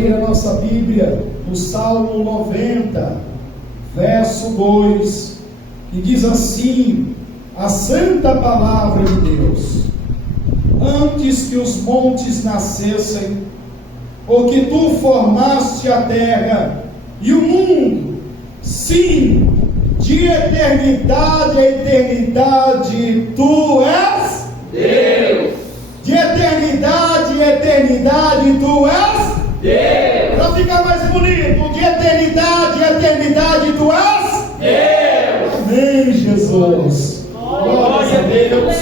abrir a nossa Bíblia no Salmo 90, verso 2, que diz assim: a santa palavra de Deus: antes que os montes nascessem, porque tu formaste a terra e o mundo, sim, de eternidade a eternidade, tu és Deus. De eternidade a eternidade, tu és Deus. Para ficar mais bonito, de eternidade a eternidade, tu és Deus. Amém, Jesus. Glória a Deus.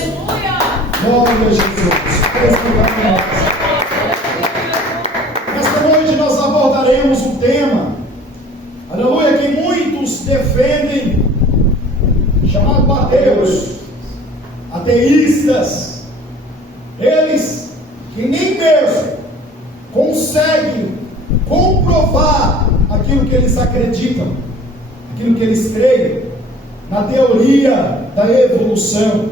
Glória a Jesus. Nesta noite nós abordaremos um tema, aleluia, que muitos defendem, chamado ateus, ateístas. Eles que nem mesmo conseguem comprovar aquilo que eles acreditam, aquilo que eles creem, na teoria da evolução.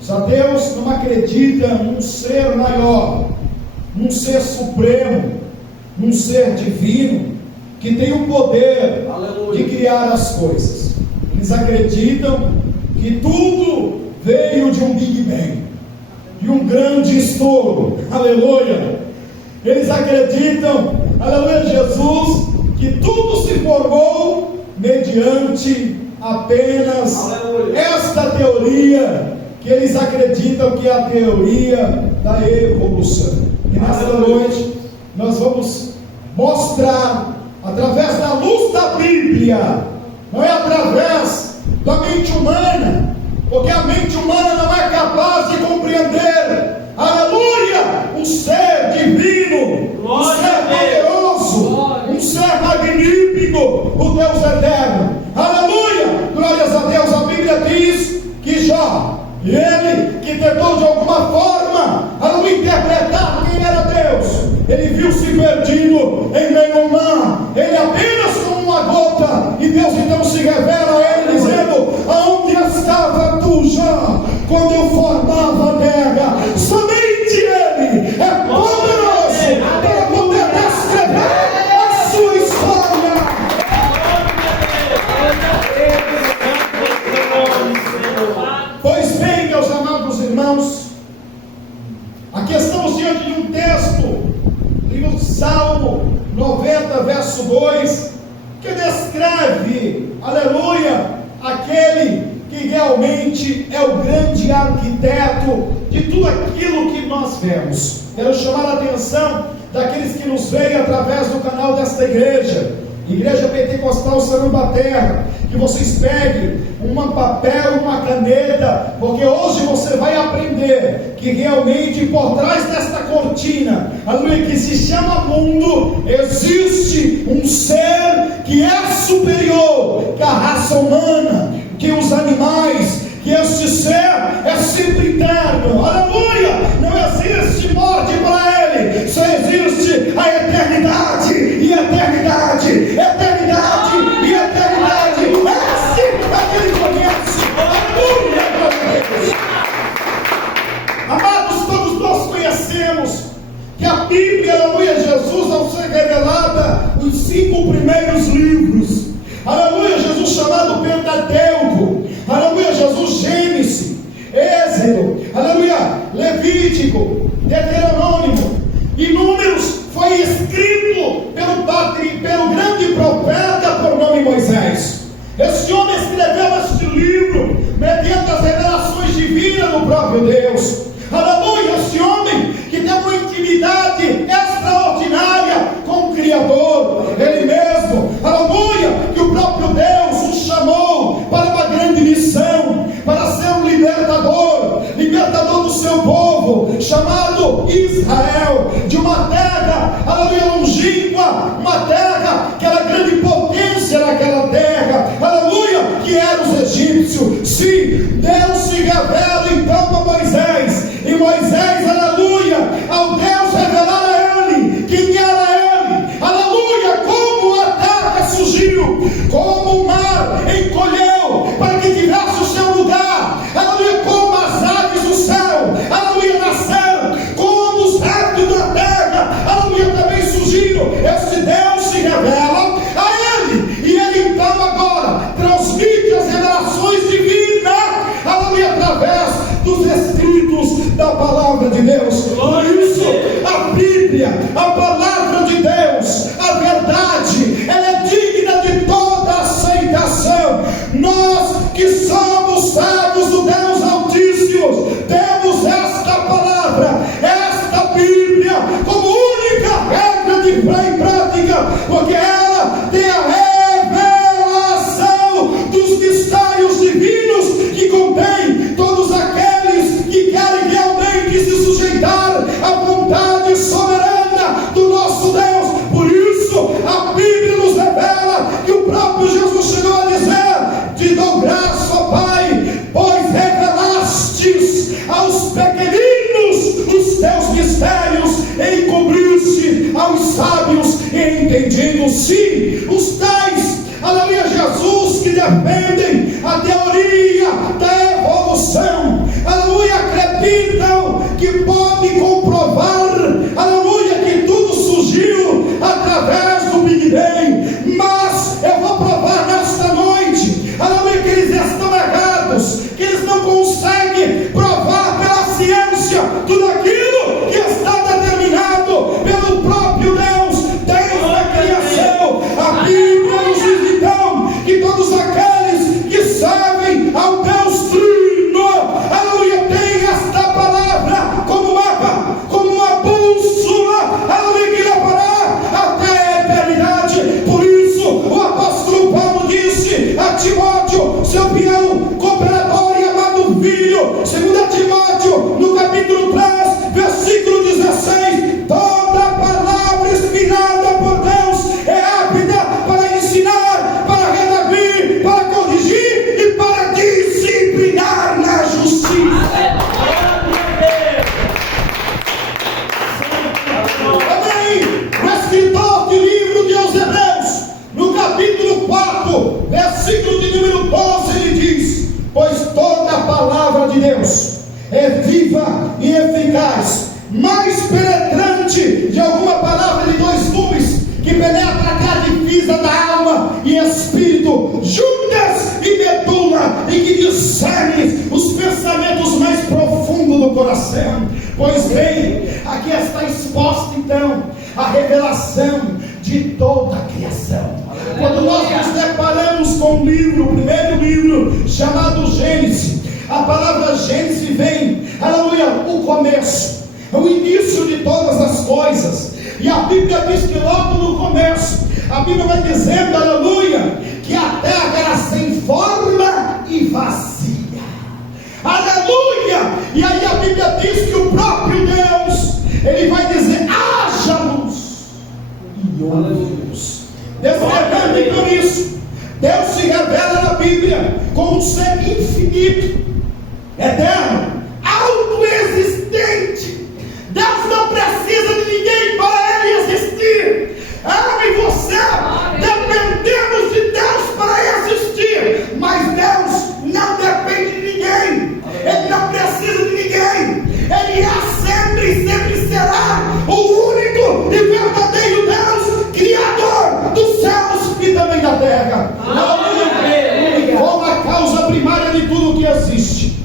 Os ateus não acreditam num ser maior, num ser supremo, num ser divino, que tem o poder de criar as coisas. Eles acreditam que tudo veio de um Big Bang, de um grande estouro, aleluia. Eles acreditam, aleluia, Jesus, que tudo se formou mediante apenas esta teoria, que eles acreditam que é a teoria da evolução. E nesta noite nós vamos mostrar, através da luz da Bíblia, não é através da mente humana, porque a mente humana não é capaz de compreender, aleluia, um ser divino, um ser poderoso, um ser magnífico, o Deus eterno, aleluia, glórias a Deus. A Bíblia diz que Jó, ele que tentou de alguma forma, aleluia, interpretar quem era Deus, ele viu-se perdido em meio ao mar, ele apenas como uma gota, e Deus então se revela a ele dizendo: aonde estava tu, Jó, quando eu formava a terra? Somente ele é poderoso para poder descrever a sua história. Pois bem, meus amados irmãos, aqui estamos diante de um texto, no Salmo 90, verso 2, que descreve, aleluia, aquele que realmente é o grande arquiteto de tudo aquilo que nós vemos. Quero chamar a atenção daqueles que nos veem através do canal desta igreja, Igreja Pentecostal Saramba Terra, que vocês peguem um papel e uma caneta, porque hoje você vai aprender que realmente por trás desta cortina, aleluia, que se chama mundo, existe um ser que é superior que a raça humana, que os animais, que este ser é sempre eterno, aleluia, não existe morte para ele, só existe a eternidade e eternidade, eternidade e eternidade. Esse é que ele conhece, aleluia, glória a Deus. Amados, todos nós conhecemos que a Bíblia, aleluia, Jesus, ao ser revelada, os 5 primeiros livros, aleluia, Jesus chamado Pentateuco, aleluia, Jesus, Gênesis, Êxodo, aleluia, Levítico, Deuteronômio e Números, foi escrito pelo grande profeta por nome Moisés. Este homem escreveu este livro mediante as revelações divinas do próprio Deus, aleluia. Este homem que tem uma intimidade extraordinária com o Criador, ele mesmo, aleluia, que o próprio Deus o chamou para uma grande missão, para ser um libertador do seu povo, chamado porque ela tem a revelação dos mistérios divinos que contém todos aqueles que querem realmente se sujeitar à vontade soberana do nosso Deus. Por isso a Bíblia nos revela que o próprio Jesus chegou a dizer: te dou graça, ó Pai, pois revelastes aos pequeninos os teus mistérios, e encobriste aos sábios e entendidos. Sim, os tais, aleluia, Jesus, que defendem a teoria da evolução, aleluia, acreditam que pode comprovar, aleluia, que tudo surgiu através do Big Bang. Mas eu vou provar nesta noite, aleluia, que eles estão errados, que eles não conseguem provar pela ciência tudo aquilo que está determinado pelo próprio Deus desde a criação. A Bíblia nos diz então que todos aqueles que servem ao Deus Trino, aleluia, tem esta palavra como mapa, como uma bússola, aleluia, que levará até a eternidade. Por isso o apóstolo Paulo disse a Timóteo, seu fiel cooperador e amado filho, 2 Timóteo, no capítulo 3, versículo 16: toda palavra inspirada por Deus é apta para ensinar, para redarguir, para corrigir e para disciplinar na justiça. Amém. O escritor do livro de aos Hebreus, no capítulo 4, versículo de número 12, ele diz: pois toda a palavra de Deus é viva e eficaz, mais penetrante de alguma palavra de dois gumes, que penetra até a divisa da alma e espírito, juntas e medula, e que discerne os pensamentos mais profundos do coração. Pois bem, aqui está exposta então a revelação de toda a criação. Quando nós nos deparamos com o livro, o primeiro livro, chamado Gênesis, a palavra Gênesis vem, aleluia, o começo, o início de todas as coisas. E a Bíblia diz que logo no começo, a Bíblia vai dizendo, aleluia, que a terra era sem forma e vazia. Aleluia! E aí a Bíblia diz que o próprio Deus, ele vai dizer: haja luz, e houve luz. Descrevendo então isso, Deus se revela na Bíblia como um ser infinito, eterno, autoexistente. Deus não precisa de ninguém para ele existir. Eu e você dependemos de Deus para existir, mas Deus não depende de ninguém. Ele não precisa de ninguém. Ele é sempre e sempre será o único e verdadeiro Deus, Criador dos céus e também da terra. Como a causa primária de tudo que existe.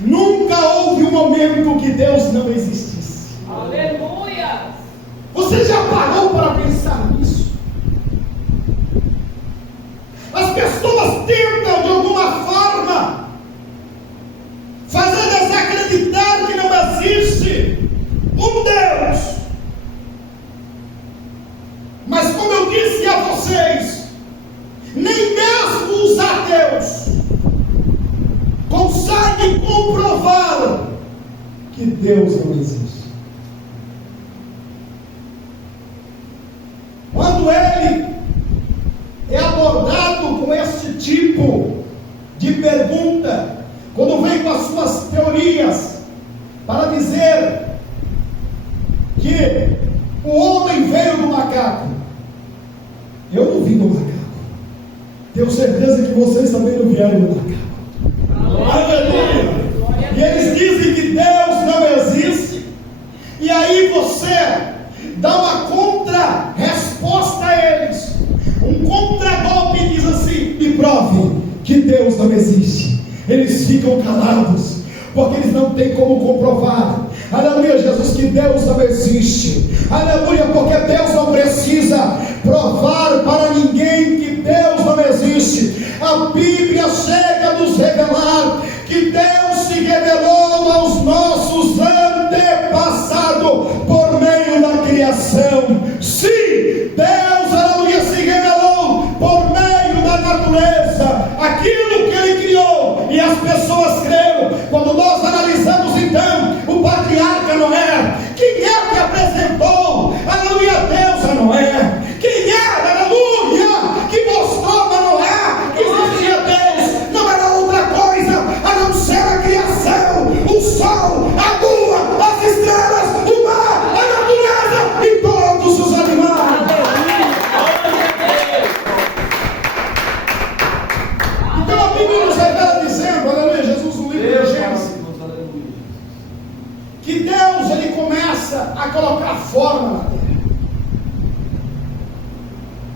Nunca houve um momento que Deus não existisse. Aleluia! Você já parou para pensar nisso? As pessoas tentam de alguma forma fazer desacreditar que não existe um Deus. Mas como eu disse a vocês, nem mesmo os ateus conseguem comprovar que Deus não existe. Quando ele é abordado com este tipo de pergunta, quando vem com as suas teorias para dizer que o homem veio do macaco, eu não vim do macaco. Tenho certeza que vocês também não vieram do macaco. Aleluia! E eles dizem que Deus não existe, e aí você dá uma contra-resposta a eles, um contra-golpe, e diz assim: me prove que Deus não existe. Eles ficam calados, porque eles não têm como comprovar, aleluia, Jesus, que Deus não existe. Aleluia, porque Deus não precisa provar para ninguém que Deus não existe. A Bíblia chega a nos revelar que Deus se revelou aos nossos antepassados por meio da criação. Sim, Deus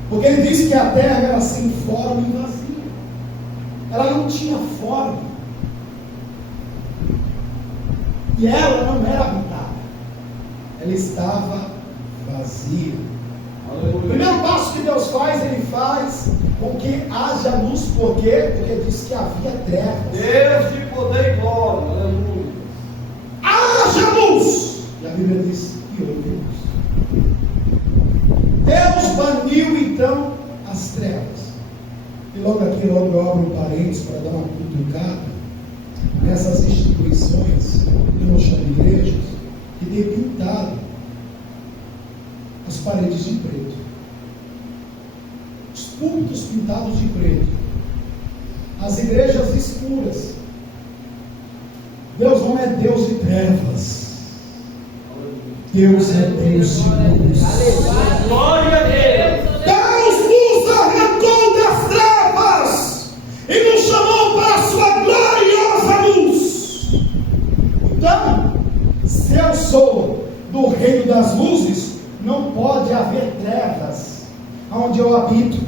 Porque ele disse que a terra era sem forma e vazia. Ela não tinha forma. E ela não era habitada. Ela estava vazia. O primeiro passo que Deus faz, Ele faz com que haja luz. Por quê? Porque diz que havia trevas. Deus de poder e glória, aleluia. Haja luz! E a Bíblia diz que houve luz. Deus baniu então as trevas. E logo aqui, logo eu abro um parênteses para dar uma cutucada nessas instituições, que nós chamamos de igrejas, que têm pintado as paredes de preto, os púlpitos pintados de preto, as igrejas escuras. Deus não é Deus de trevas, Deus é Deus de luz. Glória a Deus. Deus nos arrancou das trevas e nos chamou para a sua gloriosa luz. Então, se eu sou do reino das luzes, não pode haver trevas aonde eu habito,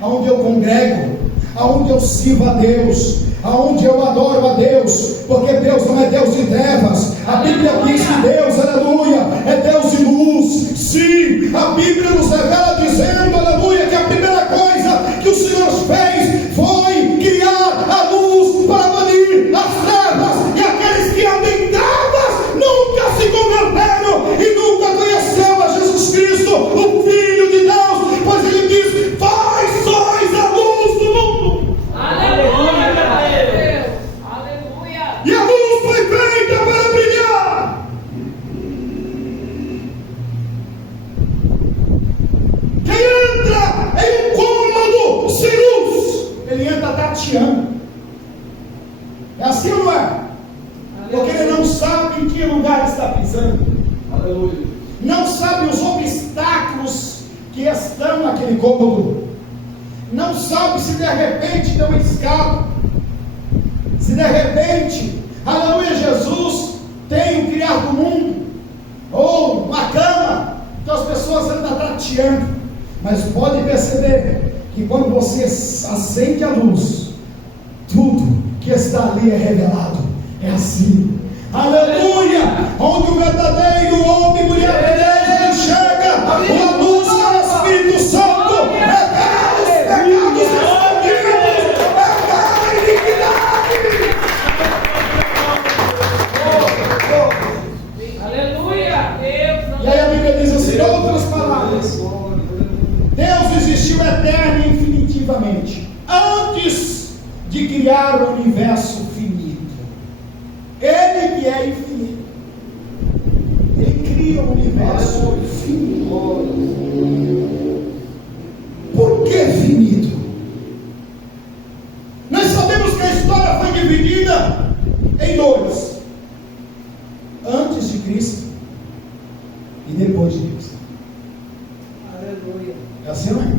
aonde eu congrego, aonde eu sirvo a Deus, aonde eu adoro a Deus, porque Deus não é Deus de trevas. A Bíblia diz que Deus, aleluia, é Deus de luz. Sim, a Bíblia nos revela dizendo, aleluia, que a primeira coisa que o Senhor fez foi criar a luz para banir as trevas, e aqueles que andam em trevas nunca se converteram e nunca conheceram a Jesus Cristo, o Filho de Deus, pois Ele diz: vós sois a luz do mundo. Aleluia, Deus. Aleluia. E a luz foi feita para brilhar. Quem entra em um cômodo sem luz, ele entra tateando. É assim ou não é? Porque ele não sabe em que lugar está pisando. Aleluia. Não sabe os obstáculos que estão naquele cômodo. Não sabe se de repente deu um escape. Se de repente, aleluia, Jesus tem o criar do mundo, ou uma cama, então as pessoas andam tateando. Mas pode perceber que quando você acende a luz, tudo que está ali é revelado. É assim. Aleluia! Onde o verdadeiro homem e mulher de Deus ele chega, a luz que é o Espírito Santo, revela os pecados escondidos, revela a iniquidade. Aleluia. Deus. E aí a Bíblia diz assim, em outras palavras, Deus existiu eterna e infinitivamente antes de criar o universo finito. Ele que é infinito, Ele cria o universo finito. Por que finito? Nós sabemos que a história foi dividida em dois: antes de Cristo e depois de Cristo. Aleluia. É assim, não é?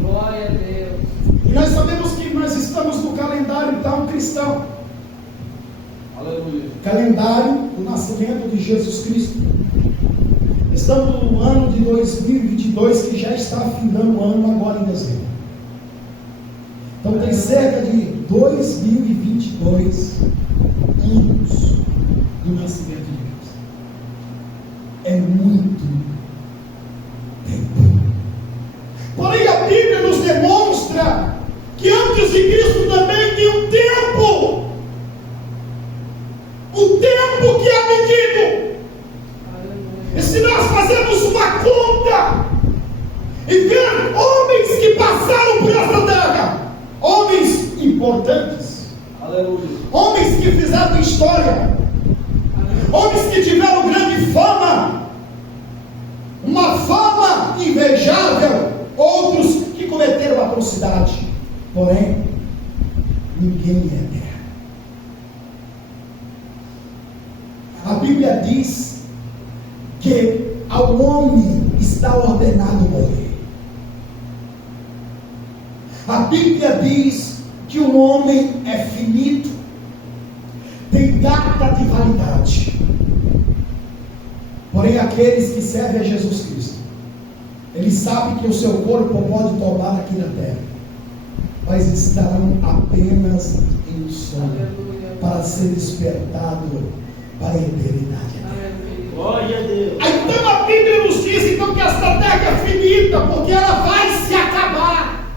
Glória a Deus. E nós sabemos que nós estamos no calendário então cristão, Aleluia. calendário do nascimento de Jesus Cristo. Estamos no ano de 2022, que já está afindando o ano agora em dezembro. Então tem cerca de 2022 anos do nascimento de Cristo. É muito tempo. Porém a Bíblia nos demonstra que antes de Cristo também tinha um tempo. O tempo que é medido. E se nós fazermos uma conta e ver homens que passaram por essa terra, homens importantes, Aleluia. homens que fizeram história, homens que tiveram grande fama, uma fama invejável, outros que cometeram atrocidade, porém ninguém é terra. A Bíblia diz que ao homem está ordenado morrer. A Bíblia diz que o homem é finito, tem data de validade. Porém, aqueles que servem a Jesus Cristo Ele sabe que o seu corpo pode tomar aqui na terra, mas estarão apenas em sono, para ser despertado para a eternidade. Glória a Deus. Então a Bíblia nos diz então que esta terra é finita, porque ela vai se acabar.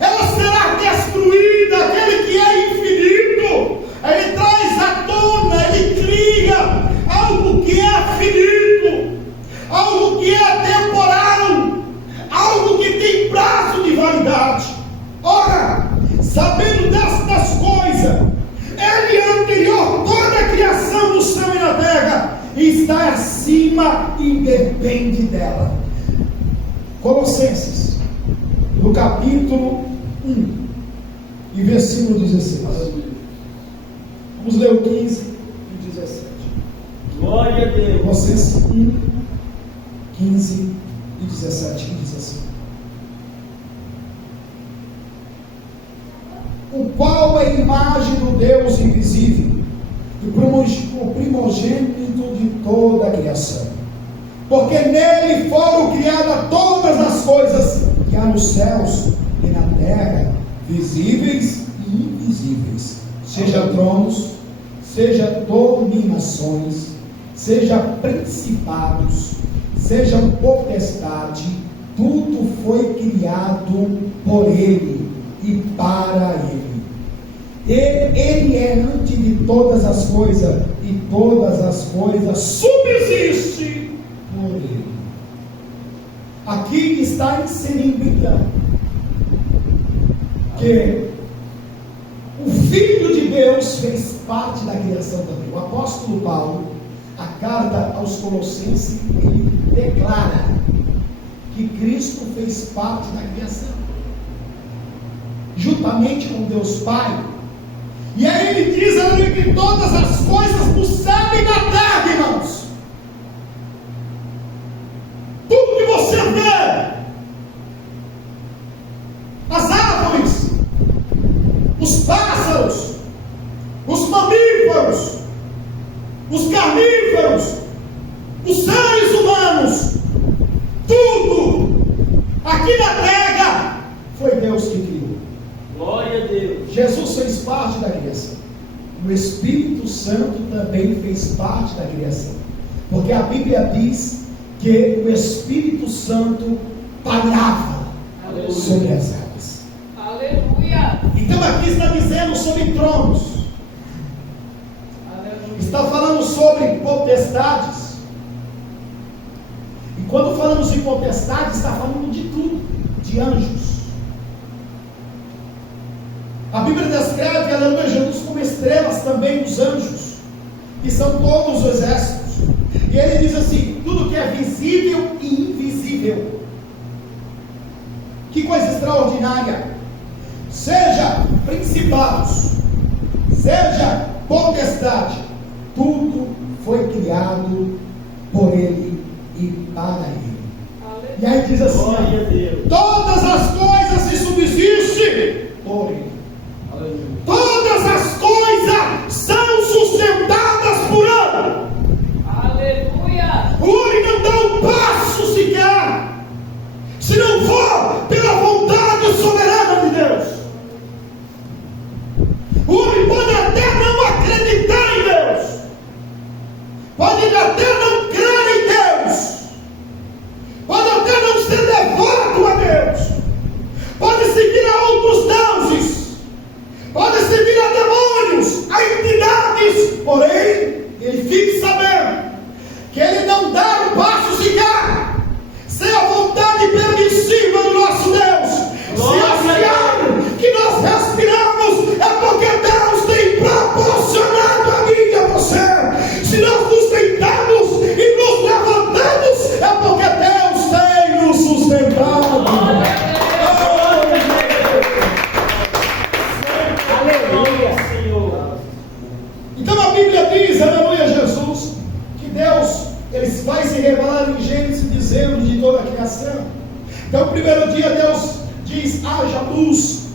Ela será destruída. Aquele que é infinito, ele traz à tona, ele cria algo que é finito, algo que é temporal, algo que tem prazo de validade. Ora, sabendo destas coisas, ele é anterior toda a criação do céu e da terra, e está acima e depende dela. Colossenses, no capítulo 1, e versículo 16. Vamos ler o 15 e 17. Glória a Deus. Colossenses 1, 15 e 17, que diz assim: o qual é a imagem do Deus invisível, o primogênito de toda a criação, porque nele foram criadas todas as coisas que há nos céus e na terra, visíveis e invisíveis, seja tronos, seja dominações, seja principados, seja potestade, tudo foi criado por ele e para ele. Ele é antes de todas as coisas, e todas as coisas subsistem por ele. Aqui está inserindo então que o Filho de Deus fez parte da criação também. O apóstolo Paulo, a carta aos Colossenses, ele declara que Cristo fez parte da criação, juntamente com Deus Pai. E aí ele diz ali que todas as coisas do céu e da terra, irmãos, tudo que você vê, as árvores, os pássaros, os mamíferos, os carnívoros, os seres humanos, tudo aqui na terra foi Deus que criou. Glória a Deus. Jesus fez parte da criação. O Espírito Santo também fez parte da criação, porque a Bíblia diz que o Espírito Santo pairava sobre as águas. Aleluia. Então aqui está dizendo sobre tronos, Aleluia. está falando sobre potestades. E quando falamos de potestades, está falando de tudo, de anjos. A Bíblia descreve, aleluia, Jesus como estrelas também dos anjos, que são todos os exércitos. E ele diz assim: tudo que é visível e invisível. Que coisa extraordinária! Seja principados, seja potestade, tudo foi criado por ele e para ele. Aleluia. E aí diz assim: Glória a Deus. todas as coisas se subsistem por ele. Aleluia. Todas as coisas são sustentadas por ele. Aleluia. O homem não dá um passo sequer, se não for pela vontade soberana de Deus. O homem pode até não acreditar em Deus, pode até não crer em Deus, pode até não ser devoto a Deus, pode seguir a outros deuses, pode servir a demônios, a entidades, porém, ele fique sabendo que ele não dá um passo sequer sem a vontade permissiva do nosso Deus. Se esse ar que nós respiramos é porque Deus tem proporcionado a mim e a você. Se nós nos deitamos e nos levantamos, é porque Deus tem nos sustentado. Então a Bíblia diz, aleluia, Jesus, que Deus, ele vai se revelar em Gênesis dizendo de toda a criação. Então o primeiro dia Deus diz: haja luz.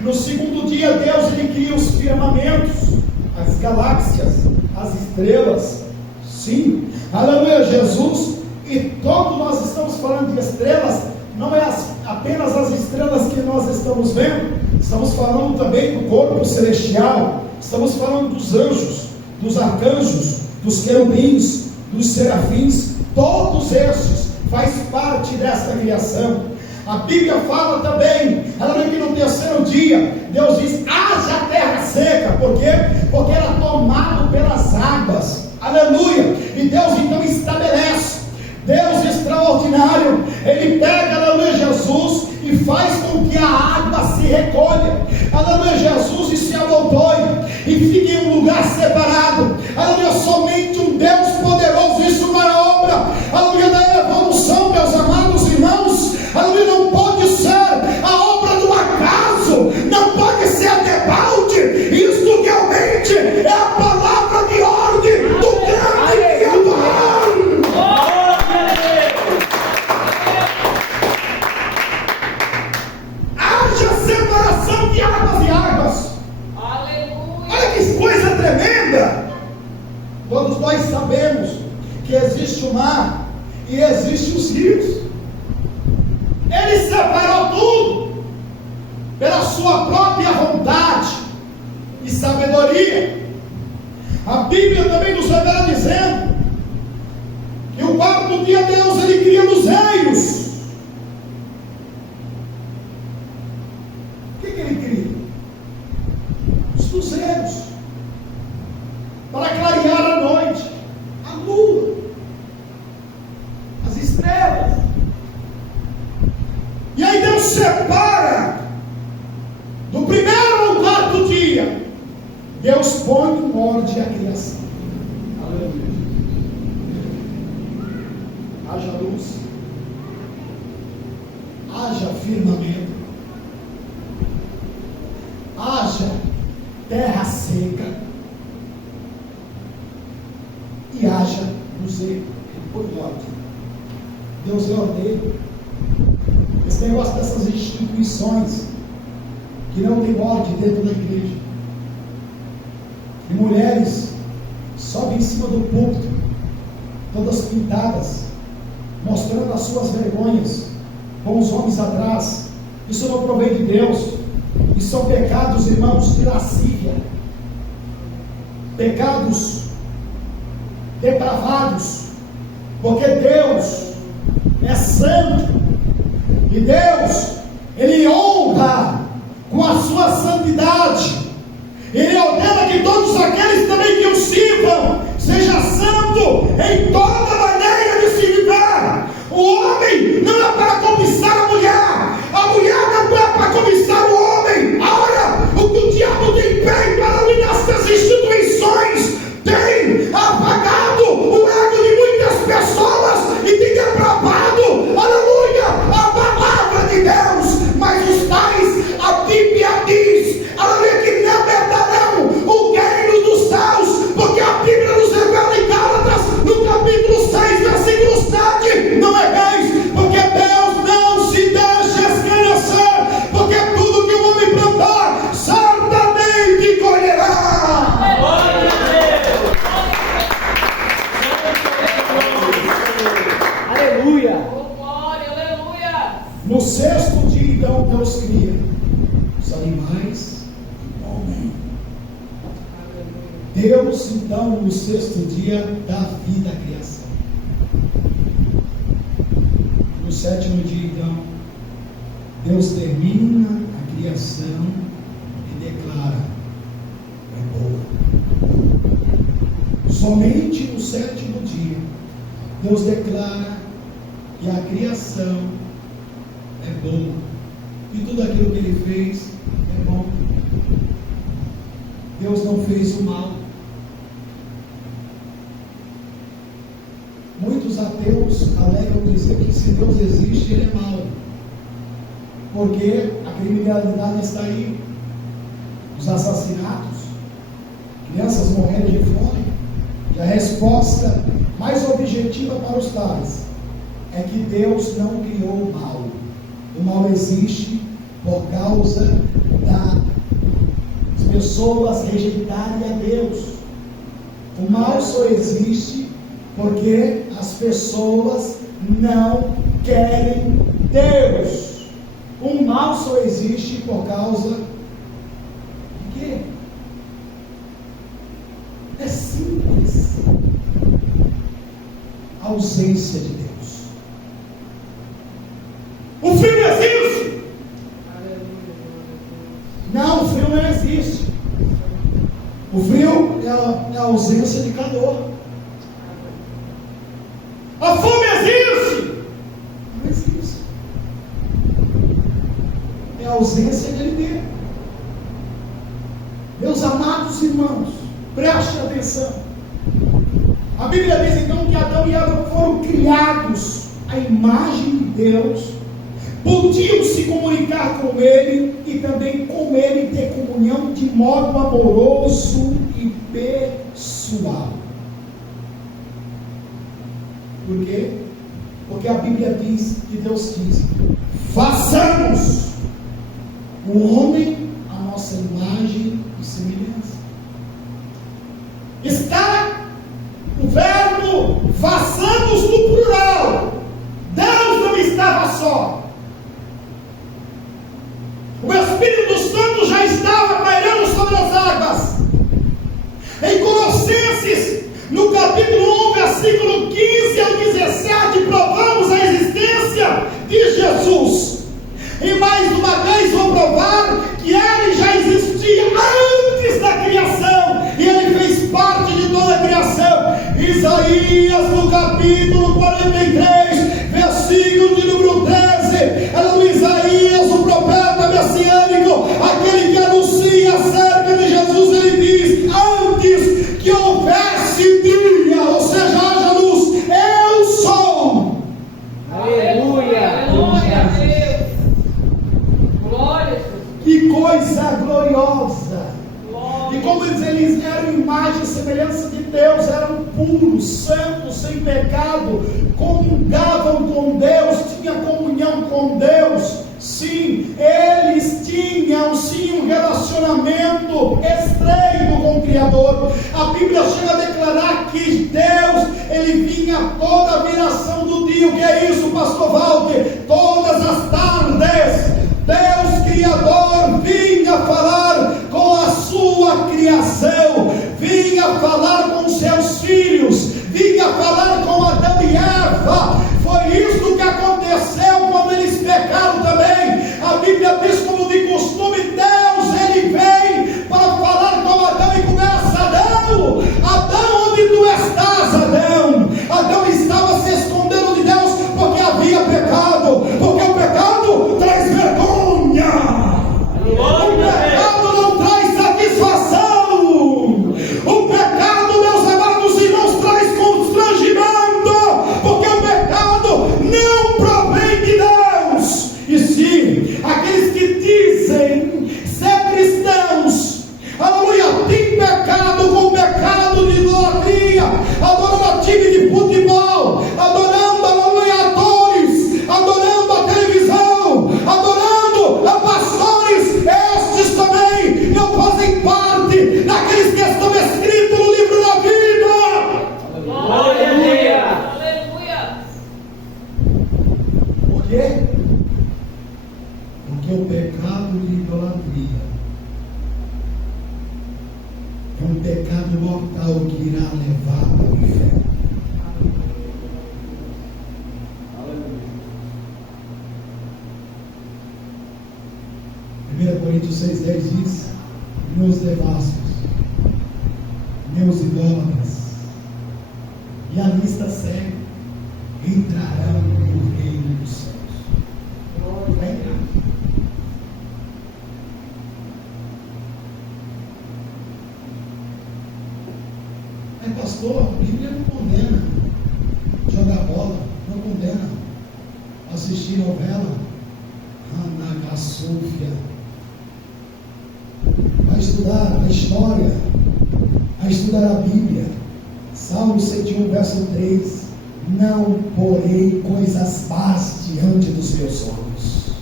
No segundo dia Deus, ele cria os firmamentos, as galáxias, as estrelas. Sim, aleluia, Jesus. E quando nós estamos falando de estrelas, não é apenas as estrelas que nós estamos vendo, estamos falando também do corpo celestial, estamos falando dos anjos, dos arcanjos, dos querubins, dos serafins, todos estes faz parte desta criação. A Bíblia fala também, ela vê que no terceiro dia, Deus diz, haja terra seca. Por quê? Porque era tomado pelas águas, aleluia, e Deus então estabelece, Deus extraordinário, Ele pega, aleluia, Jesus, e faz com que a água se recolha, aleluia, Jesus, e se amontoe, e fique em um lugar separado, aleluia, somente um Deus poderoso, isso não é obra, aleluia, da evolução, meus amados irmãos, aleluia, não pode ser a obra do acaso, não pode ser debalde, isto realmente é a palavra de ordem do grande Criador. Separação de águas e águas. Aleluia. Olha que coisa tremenda. Todos nós sabemos que existe o mar e existem os rios. Ele separou tudo pela sua própria vontade e sabedoria. A Bíblia também nos revela dizendo que o quarto dia Deus ele cria nos reinos. Para clarear a noite, a lua, as estrelas. E aí Deus separa do primeiro ao quarto dia. Deus põe em ordem a criação. Aleluia. Haja luz, haja firmamento, haja terra seca. E haja luzero. Por ordem. Deus é ordeiro. Esse negócio dessas instituições que não tem ordem dentro da igreja. E mulheres sobem em cima do púlpito, todas pintadas, mostrando as suas vergonhas, com os homens atrás. Isso não provém de Deus. Isso são pecados, irmãos, de lascívia. Pecados depravados, porque Deus é santo, e Deus, Ele honra com a sua santidade, Ele ordena que todos aqueles também que o sirvam, seja santo em toda maneira de se viver. O homem não é para cobiçar a mulher não é para cobiçar o homem. Olha, o que o diabo tem feito para ruinar essas instituições, tem apagado o ego de muitas pessoas e tem depravado, aleluia, a palavra de Deus. Mas os tais, a Bíblia diz, aleluia, que não herdarão o reino dos céus, porque a Bíblia nos revela em Gálatas, no capítulo 6, versículo 7, não erreis, porque Deus não se deixa escarnecer, porque tudo que o homem plantar, certamente colherá. No sexto dia, então, Deus cria os animais e o homem. Deus, então, no sexto dia, dá vida à criação. No sétimo dia, então, Deus termina a criação e declara: é boa. Somente no sétimo dia, Deus declara que a criação é bom, e tudo aquilo que Ele fez é bom. Deus não fez o mal. Muitos ateus alegam dizer que se Deus existe, Ele é mau, porque a criminalidade está aí, os assassinatos, crianças morrendo de fome. E a resposta mais objetiva para os tais é que Deus não criou o mal. O mal existe por causa das pessoas rejeitarem a Deus. O mal só existe porque as pessoas não querem Deus. O mal só existe por causa de quê? É simples. A ausência de Deus. O frio existe? Não, o frio não existe. O frio é a ausência de calor. A fome existe? Não existe. É a ausência de alimento. Meus amados irmãos, preste atenção. A Bíblia diz então que Adão e Eva foram criados à imagem de Deus, podiam se comunicar com Ele e também com Ele ter comunhão de modo amoroso e pessoal. Por quê? Porque a Bíblia diz, e Deus diz: façamos o homem a nossa imagem e semelhança. Está o verbo façamos no plural. Deus não estava só. O Espírito Santo já estava pairando sobre as águas. Em Colossenses, no capítulo 1, versículo 15 ao 17, provamos a existência de Jesus. E mais uma vez vou provar que Ele já existia antes da criação. E Ele fez parte de toda a criação. Isaías, no capítulo 43, versículo de número 13. Era o Isaías, o profeta messiânico, aquele que anuncia acerca de Jesus. Ele diz: antes que houvesse dia, ou seja, haja luz, eu sou. Aleluia! Glória a Deus! Glória a Deus! Que coisa gloriosa! E como eles eram imagem e semelhança de Deus, eram puros, santos, sem pecado, comungavam com Deus, tinham comunhão com Deus. Sim, eles tinham sim um relacionamento estreito com o Criador. A Bíblia chega a declarar que Deus, Ele vinha toda a viração do dia. O que é isso, pastor Walter? Todas as tardes, Deus Criador vinha falar com a sua criação, vinha falar com seus filhos, vinha falar com Adão e Eva. Foi isso que aconteceu quando eles pecaram também. A Bíblia diz, como de costume, Deus, Ele vem para falar com Adão e começa: Adão, Adão, onde tu estás, Adão? Adão estava se escondendo de Deus porque havia pecado, porque o pecado traz vergonha. O pecado não traz satisfação. O pecado, meus amados irmãos, traz constrangimento, porque o pecado não provém de Deus. E sim, aqueles que dizem ser cristãos, aleluia, tem pecado com pecado de idolatria, adorando time de futebol, adorando, aleluia, atores, adorando a televisão, adorando a pastores. Estes também não fazem parte daqueles que estão escritos no livro da vida. Glória a Deus! Aleluia! Por quê? Porque o pecado de idolatria é um pecado mortal que irá levar ao inferno. Aleluia. 1 Coríntios 6,10 diz: meus devassos, meus idólatras, e a lista segue, entrarão no reino dos céus. Vai entrar. Mas pastor, a Bíblia não condena jogar bola, não condena assistir novela. Anagassúfia. Vai estudar a história, vai estudar a Bíblia. Salmo 101, verso 3: não porei coisas más diante dos meus olhos.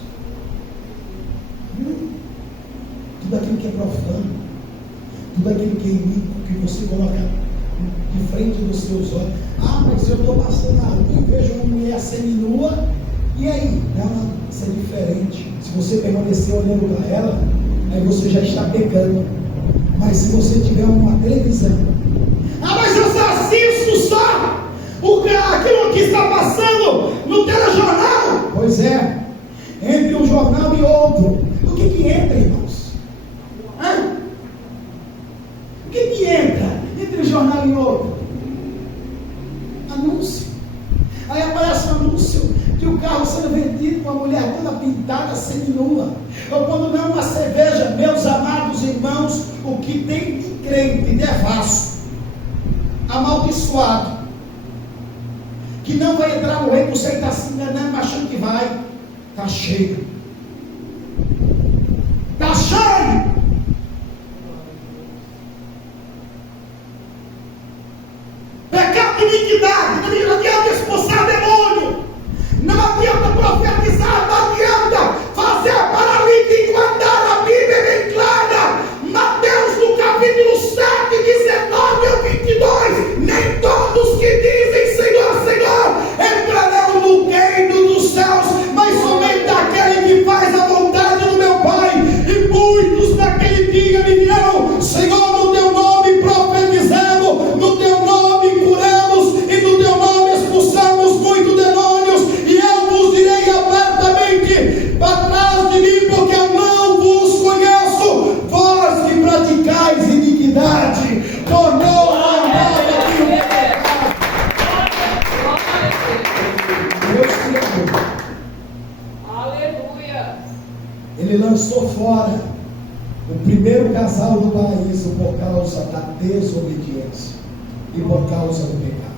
Tudo aquilo que é profano, tudo aquilo que é iníquo, que você coloca de frente dos seus olhos. Ah, mas eu estou passando na rua e vejo uma mulher seminua. E aí? Não, isso é diferente. Se você permanecer olhando para ela, aí você já está pecando. Mas se você tiver uma televisão, ah, mas eu só assisto só aquilo que está passando no telejornal. Pois é, entre um jornal e outro, o que entra, irmãos? Hã? O que entra entre um jornal e outro? Anúncio. Aí aparece um anúncio de um carro sendo vendido com uma mulher toda pintada, seminua. Ou quando não, uma cerveja. Meus amados irmãos, o que tem de crente devasso, amaldiçoado, que não vai entrar no reino, você está se enganando, achando que vai. Está cheio. Está cheio. Pecado de iniquidade. Não adianta expulsar demônio. Não adianta profetizar. Não adianta fazer a paralítica andar. A Bíblia é bem clara. Mateus no capítulo 7, 19 ao 22. Nem todos que dizem Senhor, Senhor entrarão no reino dos céus, mas somente aquele que faz a vontade do meu Pai. E muitos naquele dia me dirão: Senhor, no teu nome profetizamos, no teu nome curamos, e no teu nome expulsamos muitos demônios. E eu vos direi abertamente: para trás de mim, porque eu não vos conheço, vós que praticais iniquidade. Tornou a morada de um pecado. Deus criou. Aleluia. Ele lançou fora o primeiro casal do paraíso por causa da desobediência e por causa do pecado.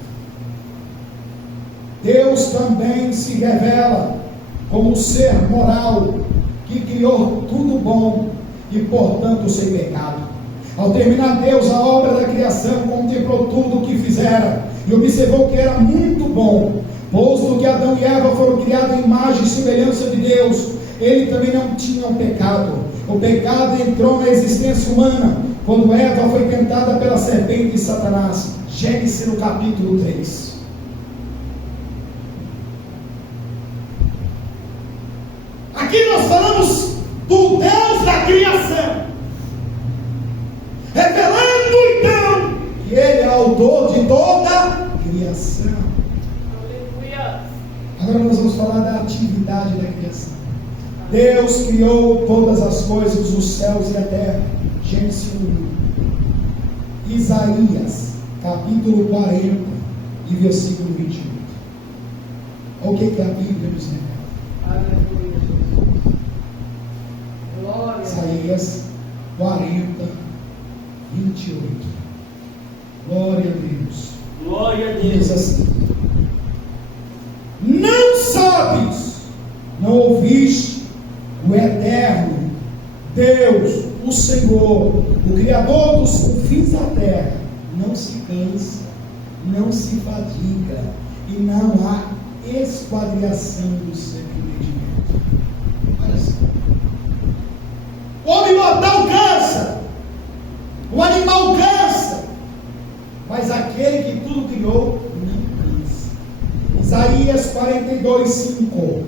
Deus também se revela como um ser moral que criou tudo bom e portanto sem pecado. Ao terminar Deus a obra da criação, contemplou tudo o que fizera e observou que era muito bom. Posto que Adão e Eva foram criados em imagem e semelhança de Deus, ele também não tinha um pecado. O pecado entrou na existência humana quando Eva foi tentada pela serpente de Satanás. Gênesis no capítulo 3. Aqui nós falamos do Deus da criação, revelando então que Ele é autor de toda a criação. Aleluia. Agora nós vamos falar da atividade da criação. Deus criou todas as coisas, os céus e a terra. Gênesis 1. Isaías, capítulo 40 e versículo 28. Olha o que a Bíblia nos revela. Aleluia, Jesus. Glória. Isaías 40, 28. Glória a Deus. Glória a Diz Deus. assim: não sabes, não ouviste o eterno Deus, o Senhor, o Criador dos confins da terra, não se cansa, não se fadiga, e não há esquadriação do seu entendimento. Olha só. O homem mortal cansa, o animal cansa, mas aquele que tudo criou não cansa. Isaías 42, 5.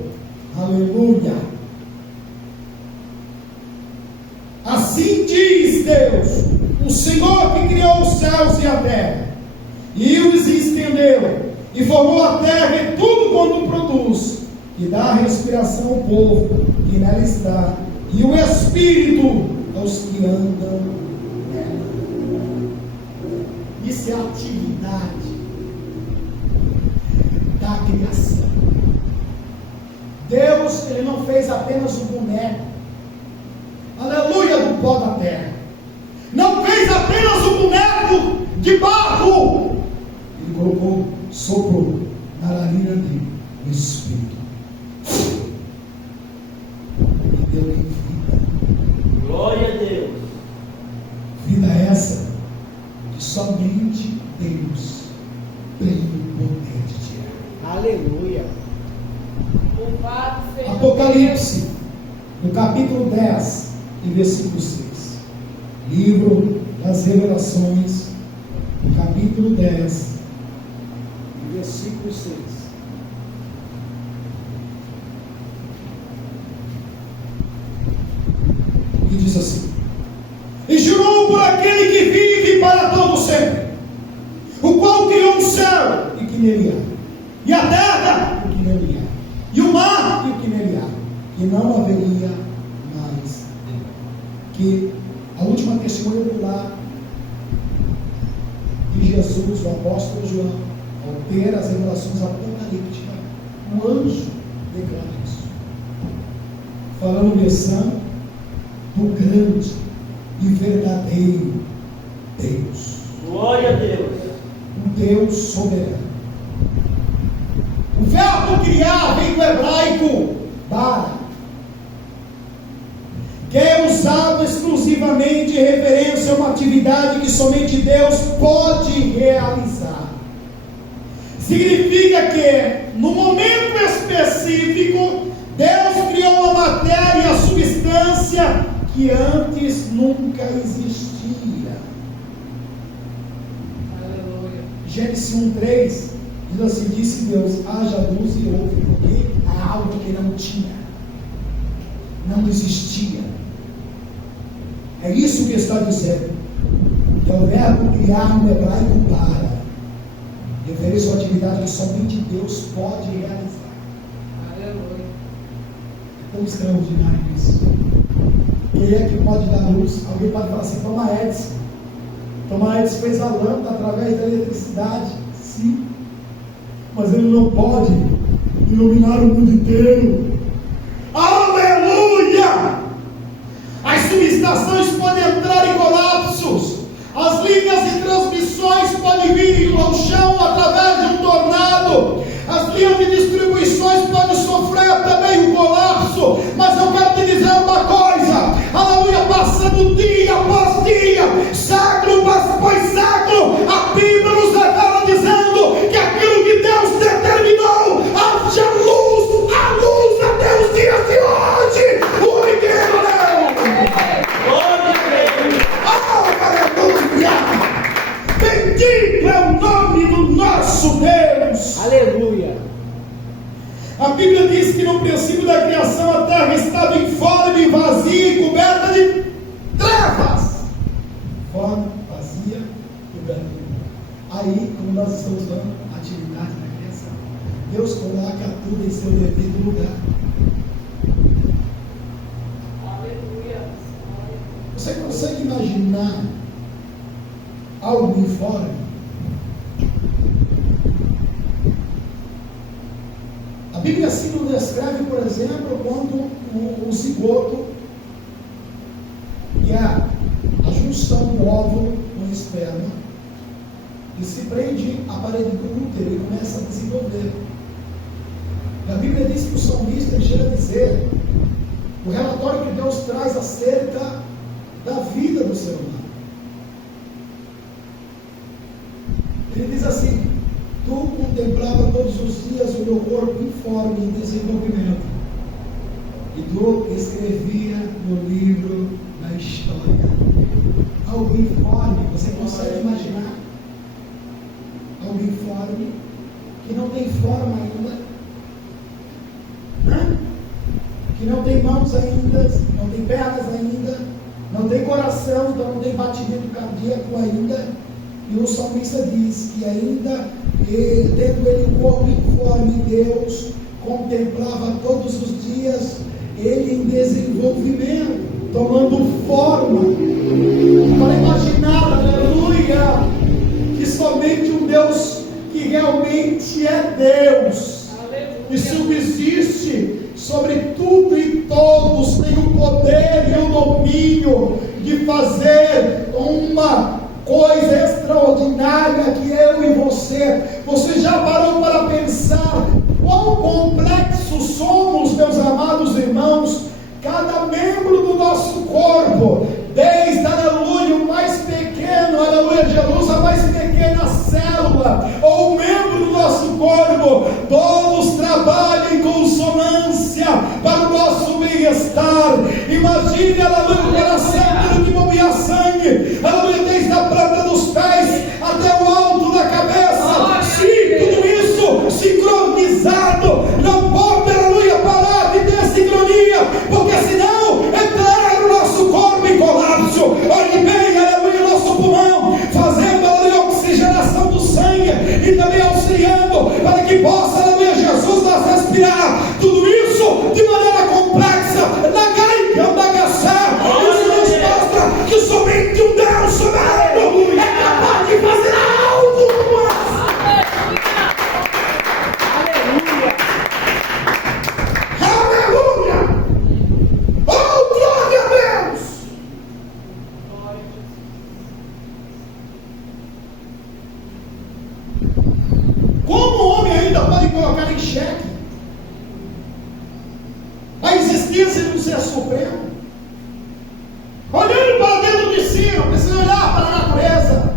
Aleluia. Assim diz Deus, o Senhor que criou os céus e a terra, e os estendeu, e formou a terra e tudo quanto produz, e dá respiração ao povo que nela está, e o Espírito aos que andam nela. Isso é a atividade da criação. Deus, Ele não fez apenas um boneco, aleluia, do pó da terra. Não fez apenas um boneco de barro. Ele colocou, soprou na narina dele o Espírito. E deu em vida. Glória a Deus. Vida essa que somente Deus tem o poder de tirar. Aleluia. Louvado seja Apocalipse, no capítulo 10 e versículo 6. Livro das Revelações, capítulo capítulo 10, versículo 6. E diz assim: e jurou por aquele que vive para todo sempre, o qual criou o céu e o que nele há, e a terra e o que nele há, e o mar e o que nele há, que não haveria mais. Que a última testemunha ocular de Jesus, o apóstolo João, ao ter as revelações apocalípticas, o anjo declara isso, falando versão do grande e verdadeiro Deus. Glória a Deus. Um Deus soberano. O verbo criar vem do hebraico bara, que é usado exclusivamente em referência a uma atividade que somente Deus pode realizar. Significa que, no momento específico, Deus criou a matéria e a substância que antes nunca existia. Aleluia. Gênesis 1:3 diz assim: disse Deus, haja luz e houve, porque há algo que não tinha, não existia. É isso que está dizendo, que é o verbo criar no hebraico para, referência a uma atividade que somente Deus pode realizar. Aleluia. É tão extraordinário isso. Quem é que pode dar luz? Alguém pode falar assim: Thomas Edison. Thomas Edison fez a lâmpada através da eletricidade. Sim, mas ele não pode iluminar o mundo inteiro. Aleluia! As subestações podem entrar em colapsos, as linhas de transmissões podem vir ao chão através de um tornado, as linhas de distribuições podem sofrer também um colapso, mas eu quero te dizer uma coisa: aleluia, passando dia após dia, século após século, a Bíblia nos revela dizendo que aquilo que Deus determinou, haja luz, a luz até os dias de hoje. O inteiro bendito é o nome do nosso Deus. Aleluia. A Bíblia diz que no princípio da criação a terra estava informe, vazia e coberta de trevas. Informe, vazia e coberta de trevas. Aí, como nós estamos dando atividade na criação, Deus coloca tudo em seu devido lugar. Aleluia. Você consegue imaginar algo informe? A Bíblia assim nos descreve, por exemplo, quando o zigoto, que é a junção do óvulo com o esperma, que se prende à parede do útero e começa a desenvolver. E a Bíblia diz que o salmista chega a dizer, o relatório que Deus traz acerca da vida do ser humano. Ele diz assim: tu contemplava todos os dias o meu corpo informe em desenvolvimento, e tu escrevia no livro da história. Algo informe, você consegue imaginar? Algo informe, que não tem forma ainda, né? Que não tem mãos ainda, não tem pernas ainda, não tem coração, então não tem batimento cardíaco ainda. E o salmista diz que ainda, tendo ele um corpo informe, Deus contemplava todos os dias ele em desenvolvimento, tomando forma, para imaginar, aleluia, que somente um Deus que realmente é Deus, e subsiste sobre tudo e todos, tem o poder e o domínio de fazer uma coisa extraordinária que eu e você já parou para pensar quão complexos somos, meus amados irmãos? Cada membro do nosso corpo, desde, aleluia, o mais pequeno, aleluia, Jesus, a mais pequena célula, ou membro do nosso corpo, todos trabalham em consonância para o nosso bem-estar. Imagine, aleluia, o coração que bombeia sangue, aleluia, desde a planta dos pés até o alto consciência de um ser supremo. Olhando para dentro de si, não precisa olhar para a natureza.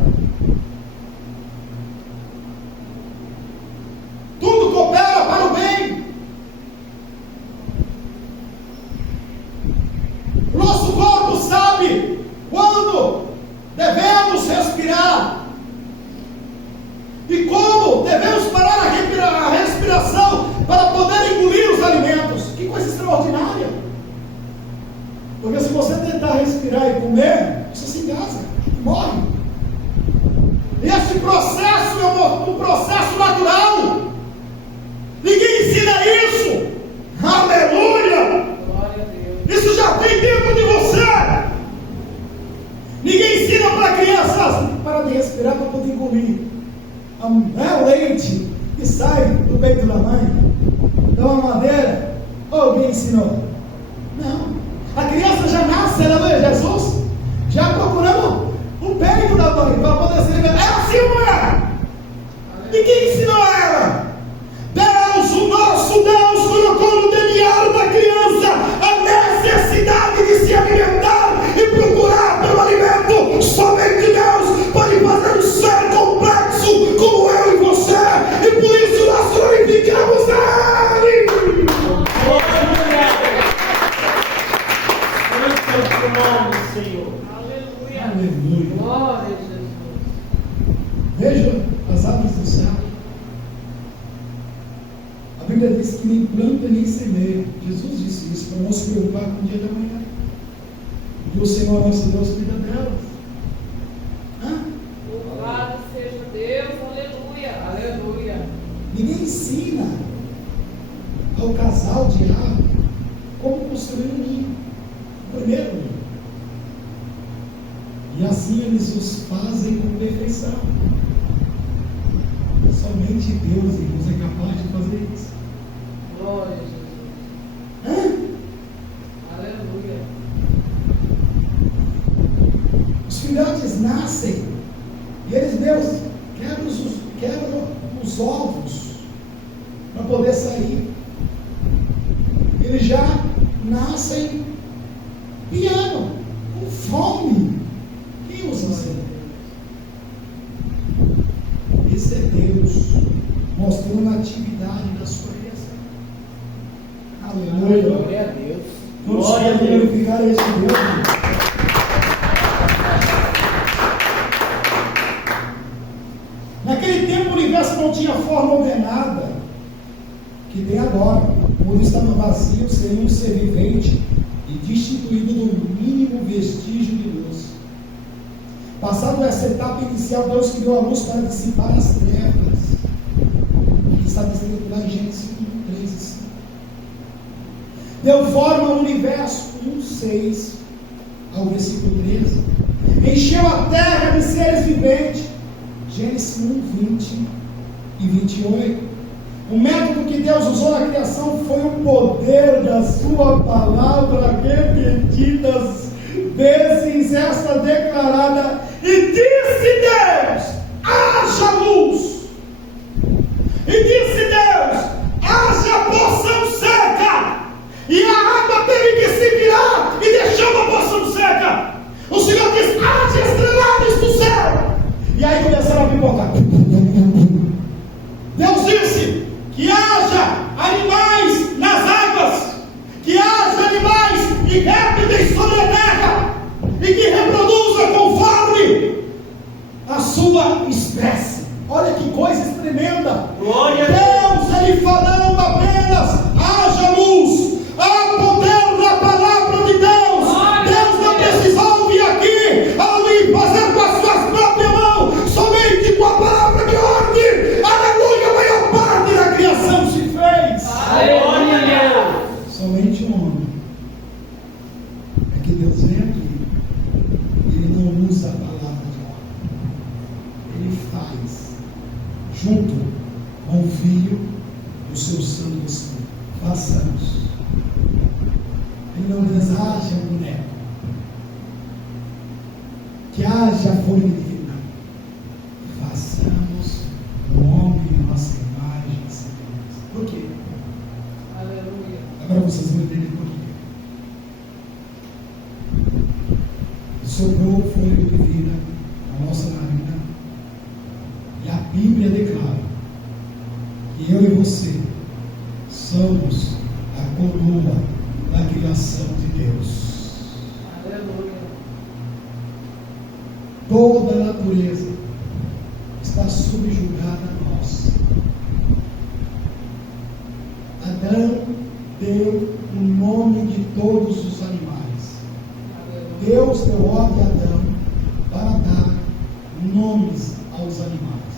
Tudo coopera para o bem. O nosso corpo sabe quando devemos respirar e como devemos parar a respiração para poder engolir os alimentos. Que coisa extraordinária! Porque se você tentar respirar e comer, você se engasa, morre. Esse processo é um processo natural. Ninguém ensina isso. Aleluia! Glória a Deus. Isso já tem dentro de você. Ninguém ensina para crianças para de respirar para poder engolir. É o leite que sai do peito da mãe. Dá uma madeira. Ou alguém ensinou? Não. A criança já nasce, aleluia, Jesus, já procurando o peito da mãe para poder se libertar. É assim, mulher. E quem ensinou a ela? Deus, o nosso Deus, colocou no DNA da criança a necessidade de se alimentar e procurar pelo alimento. Somente Deus pode fazer um ser complexo como eu e você, e por isso nós glorificamos a Ele. Senhor. Aleluia. Aleluia. Glória a Jesus. Veja as aves do céu. A Bíblia diz que nem planta nem semeia. Jesus disse isso para não se preocupar com o dia da manhã. E o Senhor nosso Deus cuida delas. Louvado seja Deus. Aleluia. Aleluia. Ninguém ensina ao casal de ave como construir um ninho. O primeiro ninho. E assim eles os fazem com perfeição. Somente Deus, irmãos, é capaz de fazer isso. Glória a Jesus. Aleluia. Os filhotes nascem e eles, Deus, quebram os ovos para poder sair. Eles já nascem piano, com fome. Quem os ensina? Esse é Deus mostrando a atividade da sua criação. Aleluia. Glória a Deus. Vamos Glória a Deus. glorificar esse Deus. Naquele tempo o universo não tinha forma ordenada que tem agora. O mundo estava vazio, sem um ser vivente e destituído do mínimo vestígio de luz. Passado essa etapa inicial, Deus criou a luz para dissipar as trevas, que está descrito lá em Gênesis 1, 3 e 5. Deu forma ao universo, 1:6 ao versículo 13. Encheu a terra de seres viventes, Gênesis 1:20 e 28. O método que Deus usou na criação foi o poder da sua palavra, repetidas vezes esta declarada, e disse Deus, haja luz. E disse Deus, haja porção seca. E a água teve que se virar e deixou uma porção seca. O Senhor disse, haja estrelados do céu. E aí começaram a pipocar. Deus disse que haja animais nas águas, que haja animais e répteis sobre a terra, e que reproduza conforme a sua espécie. Olha que coisa tremenda. Glória a Deus. Deus, Ele falando apenas, haja luz, há poder na palavra de Deus. Deus não precisou vir aqui ali fazer com as suas próprias mãos, somente com a palavra de ordem. Aleluia, a maior parte da criação se fez. Glória a Deus. Somente um homem. É que Deus vem aqui, Ele não usa a palavra de ordem, Ele faz, junto com o Filho, o seu Santo Espírito. Façamos. Ele não deseja um boneco, que haja forma divina. Façamos o homem em nossa imagem e semelhança. Por quê? Aleluia. Agora vocês vão entender por quê. soprou o fôlego de vida na nossa narina. E a Bíblia declara que eu e você somos a coroa da criação de Deus. Aleluia. Toda a natureza está subjugada a nós. Adão deu o nome de todos os animais. Deus deu ordem a Adão para dar nomes aos animais.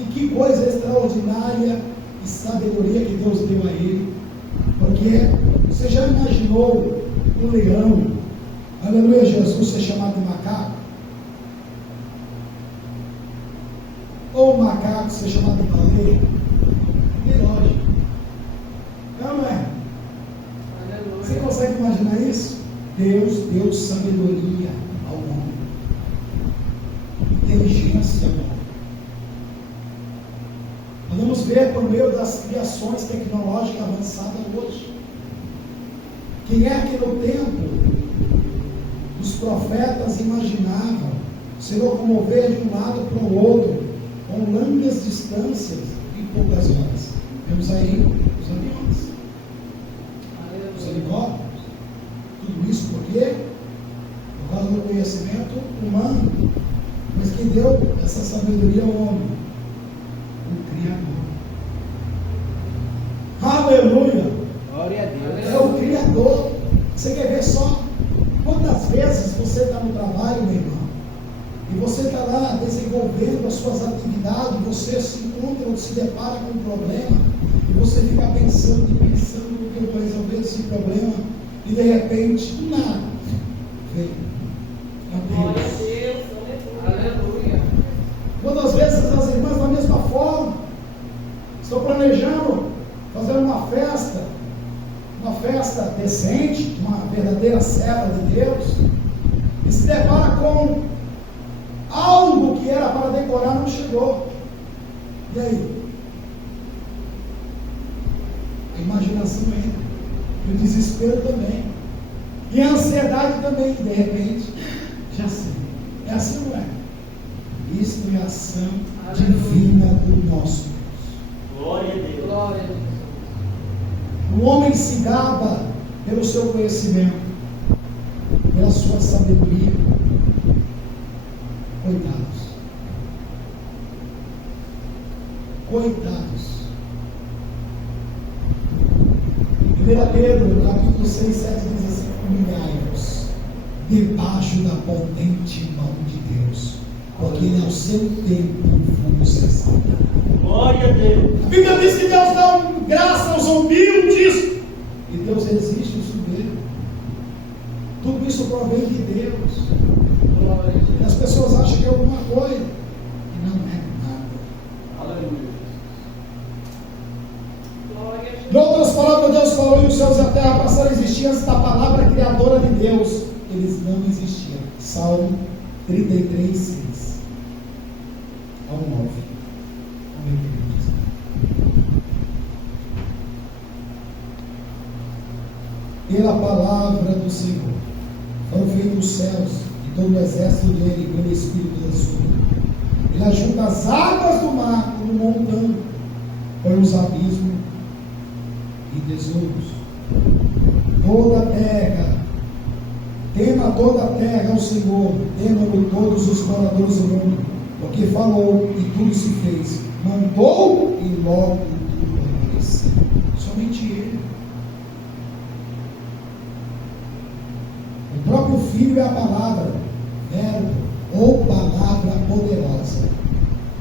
E que coisa extraordinária e sabedoria que Deus deu a ele. Porque você já imaginou um leão, aleluia, Jesus, ser chamado de macaco? Ou um macaco ser chamado de baleia? É lógico. Não é? Aleluia. Você consegue imaginar isso? Deus deu sabedoria ao homem, inteligência ao homem. Podemos ver por meio das criações tecnológicas avançadas hoje. Quem é que no tempo os profetas imaginavam se locomover de um lado para o outro com longas distâncias em poucas horas? Temos aí os aviões, os helicópteros, tudo isso por quê? Por causa do conhecimento humano. Mas quem deu essa sabedoria ao homem? O Criador. Aleluia! Glória a Deus. É o Criador. Você quer ver só quantas vezes você está no trabalho, meu irmão, e você está lá desenvolvendo as suas atividades, você se encontra ou se depara com um problema, e você fica pensando no que eu vou resolver esse problema, e de repente, do nada, vem. Glória a Deus. Aleluia. Quantas vezes as irmãs, da mesma forma, estão planejando fazer uma festa decente, uma verdadeira serva de Deus, e se depara com algo que era para decorar, não chegou. E aí? A imaginação entra, e o desespero também, e a ansiedade também, de repente, já sei. É assim, não é? Isto é a ação divina do nosso Deus. Glória a Deus. Glória a Deus. O homem se gaba pelo seu conhecimento, pela sua sabedoria. Coitados. Coitados. 1 Pedro, capítulo 6, 7 diz assim: humilhai-vos debaixo da potente mão de Deus, porque Ele ao seu tempo vos exaltará. Glória a Deus. A Bíblia diz que Deus dá graça aos humildes e Deus resiste aos soberbos. Tudo isso provém de Deus. Glória a Deus. E as pessoas acham que é alguma coisa e não é nada. Aleluia. Glória a Deus. Em outras palavras, Deus falou: e os céus e a terra passaram a existir antes da palavra criadora de Deus. Eles não existiam. Salmo 33, 6 ao 9. Vamos ver o que ele diz. Pela palavra do Senhor foram feitos os céus e todo o exército dele pelo Espírito da sua. Ele ajunta as águas do mar como montão, põe os abismos e tesouros. Toda a terra, tema toda a terra ao Senhor, tema-no todos os moradores do mundo, porque falou e tudo se fez, mandou e logo tudo aconteceu. Somente Ele. O próprio Filho é a palavra, verbo ou palavra poderosa.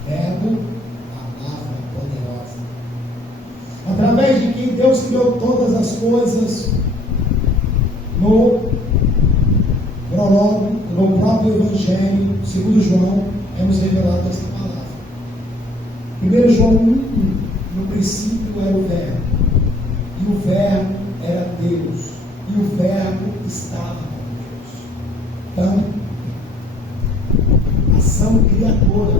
Verbo, palavra poderosa. Através de quem Deus criou todas as coisas, no prólogo, no próprio Evangelho, segundo João, é nos revelado esta palavra. 1 João 1, no princípio era o Verbo, e o Verbo era Deus, e o Verbo estava com Deus. Então, ação criadora,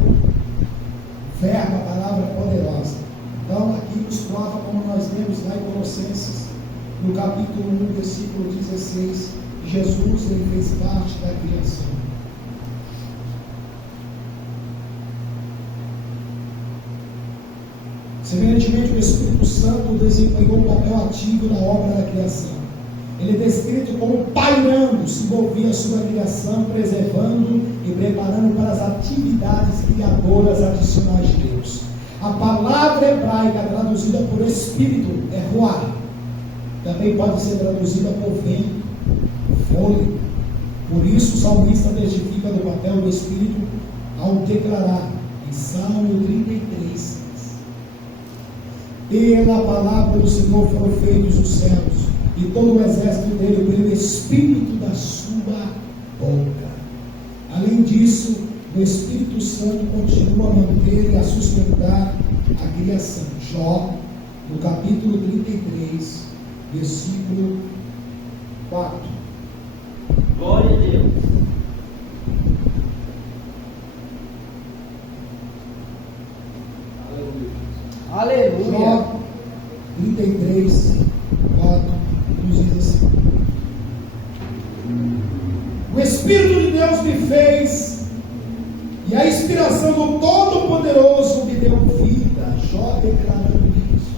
Verbo, a palavra poderosa. Então, aqui nos prova, como nós vemos lá em Colossenses, no capítulo 1, versículo 16, Jesus ele fez parte da criação. Semelhantemente, o Espírito Santo desempenhou um papel ativo na obra da criação. Ele é descrito como pairando, se envolvia sobre a criação, preservando e preparando para as atividades criadoras adicionais de Deus. A palavra hebraica traduzida por Espírito é ruach. Também pode ser traduzida por vento, fôlego. Por isso o salmista testifica do papel do Espírito ao declarar em Salmo 33: pela palavra do Senhor foram feitos os céus, e todo o exército dele pelo Espírito da sua boca. Além disso, o Espírito Santo continua a manter e a sustentar a criação. Jó, no capítulo 33, versículo 4. Glória a Deus. Aleluia. Jó 33, 4, nos diz assim: o Espírito de Deus me fez, e a inspiração do Todo-Poderoso me deu vida. Jó declarando isso.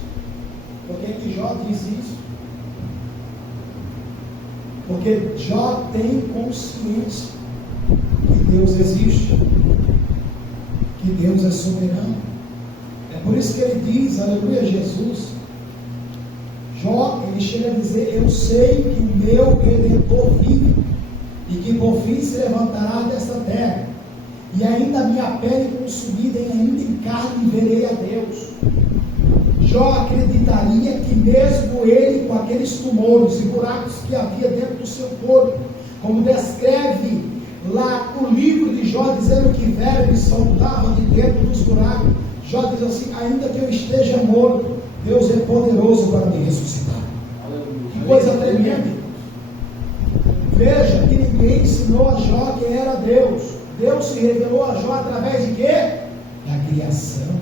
Por que Jó diz isso? Porque Jó tem consciência que Deus existe, que Deus é soberano. É por isso que ele diz, aleluia, Jesus. Jó, ele chega a dizer: eu sei que o meu Redentor vive, e que por fim se levantará desta terra, e ainda a minha pele consumida, e ainda em carne verei a Deus. Jó acreditaria que mesmo ele, com aqueles tumores e buracos que havia dentro do seu corpo, como descreve lá o livro de Jó, dizendo que vermes soltavam de dentro dos buracos, Jó diz assim: ainda que eu esteja morto, Deus é poderoso para me ressuscitar. Que coisa tremenda. Veja que ninguém ensinou a Jó quem era Deus. Deus se revelou a Jó através de quê? Da criação.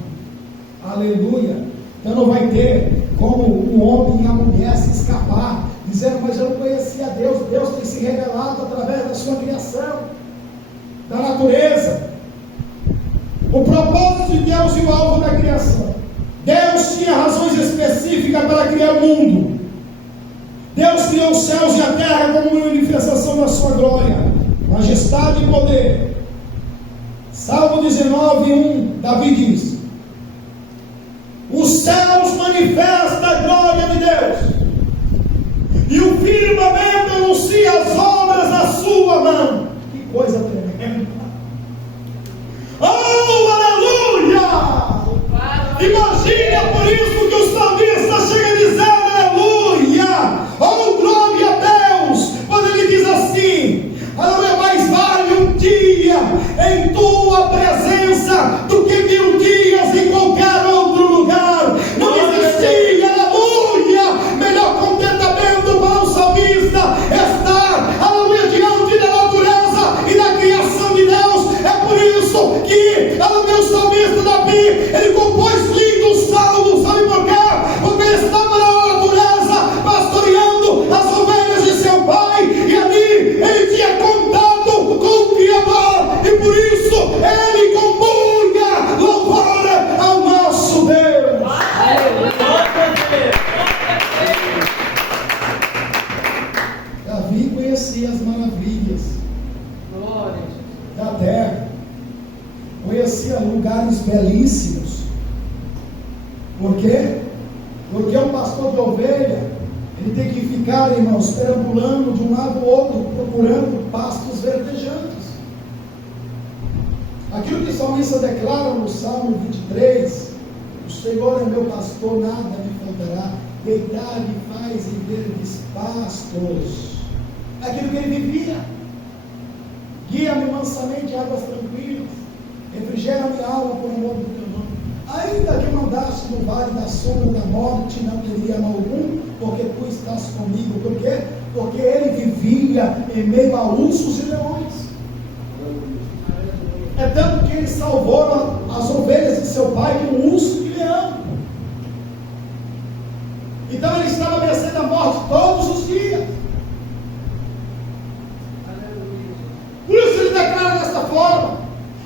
Aleluia. Então não vai ter como o homem e a mulher se escapar, dizendo: mas eu não conhecia Deus. Deus tem se revelado através da sua criação, da natureza. O propósito de Deus e o alvo da criação. Deus tinha razões específicas para criar o mundo. Deus criou os céus e a terra como uma manifestação da sua glória, majestade e poder. Salmo 19:1, Davi diz: os céus manifestam a glória de Deus, e o firmamento anuncia as obras da sua mão. Que coisa tremenda! Oh, aleluia! Imagina, por isso que o salmista chega a dizer: aleluia! Oh, glória a Deus! Quando ele diz assim: aleluia, mais vale um dia em tua presença do que 1000 dias em qualquer outro lugar. Não existia, aleluia, melhor contentamento para o salmista estar, aleluia, diante da natureza e da criação de Deus. É por isso que, aleluia, o salmista Davi, ele compôs lindos salmos. Sabe por quê? Porque ele estava na natureza, pastoreando as ovelhas de seu pai, e ali ele tinha contato com o Criador, e por isso ele compunha louvor ao nosso Deus. Davi conhecia as maravilhas da terra, conhecia lugares belíssimos. Por quê? Porque um pastor de ovelha, ele tem que ficar, irmãos, perambulando de um lado ao outro, procurando pastos verdejantes. Aquilo que o salmista declara no Salmo 23: o Senhor é meu pastor, nada me faltará, deitar-me faz em verdes pastos. É aquilo que ele vivia. Guia-me mansamente em águas tranquilas, refrigera minha alma por amor do teu nome. Ainda que eu andasse no vale da sombra da morte, não teria mal algum, porque tu estás comigo. Por quê? Porque ele vivia em meio a ursos e leões. É tanto que ele salvou as ovelhas de seu pai de um urso e leão. Então ele estava à mercê da morte todos os dias. Por isso ele declara desta forma.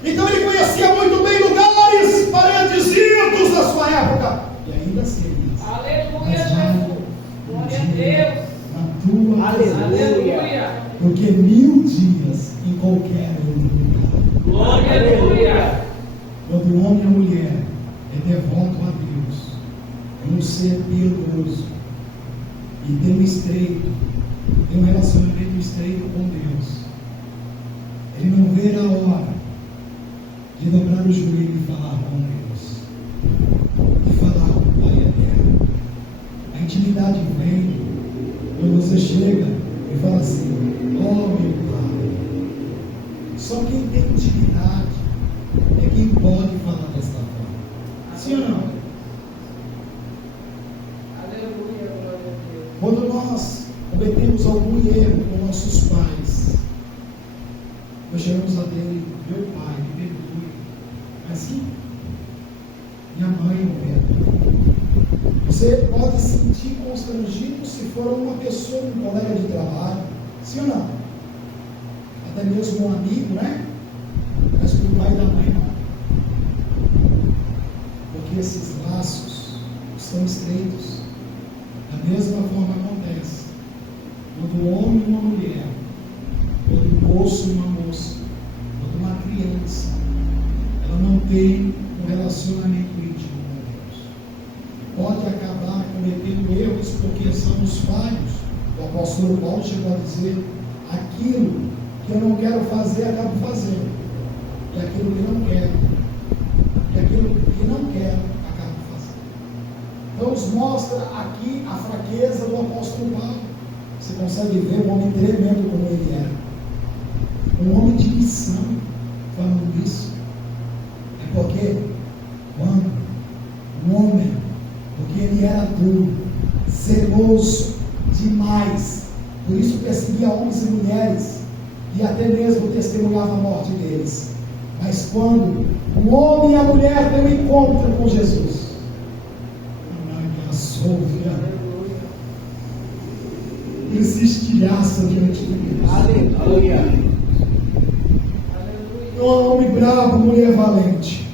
Então ele conhecia muito bem lugares paradisíacos da sua época. E ainda assim, Aleluia, Jesus. Glória a Deus. Na tua Aleluia. Porque 1000 dias em qualquer outro lugar. Glória a Deus. Quando o homem e a mulher é devoto a Deus, é um ser piedoso e tem um relacionamento estreito com Deus, ele não vê a hora de dobrar o joelho e falar com Deus, de falar com o Pai eterno. A intimidade vem quando você chega e fala assim: ó meu Pai. Só quem tem intimidade é quem pode falar desta forma. Sim ou não? Aleluia, glória a Deus. Quando nós cometemos algum erro com nossos pais, nós chegamos a dele: meu pai, me perdoe. Assim, minha mãe me perdoe. Você pode se sentir constrangido se for uma pessoa, um colega de trabalho, sim ou não? Até mesmo um amigo, né? Mas para o pai e da mãe não. Porque esses laços estão estreitos. Da mesma forma acontece quando um homem e uma mulher, quando um moço e uma moça, quando uma criança, ela não tem um relacionamento íntimo com Deus, pode acabar cometendo erros porque somos falhos. O apóstolo Paulo chegou a dizer: aquilo que eu não quero fazer, acabo fazendo, e aquilo que não quero, acabo fazendo. Então nos mostra aqui a fraqueza do apóstolo Paulo. Você consegue ver um homem tremendo como ele era, um homem de missão, falando isso. É porque quando um homem, porque ele era duro, zeloso demais, por isso perseguia homens e mulheres, e até mesmo testemunhava a morte deles. Mas quando o homem e a mulher têm um encontro com Jesus, ele se estilhaça diante de Deus. Aleluia. Não há homem bravo, mulher valente.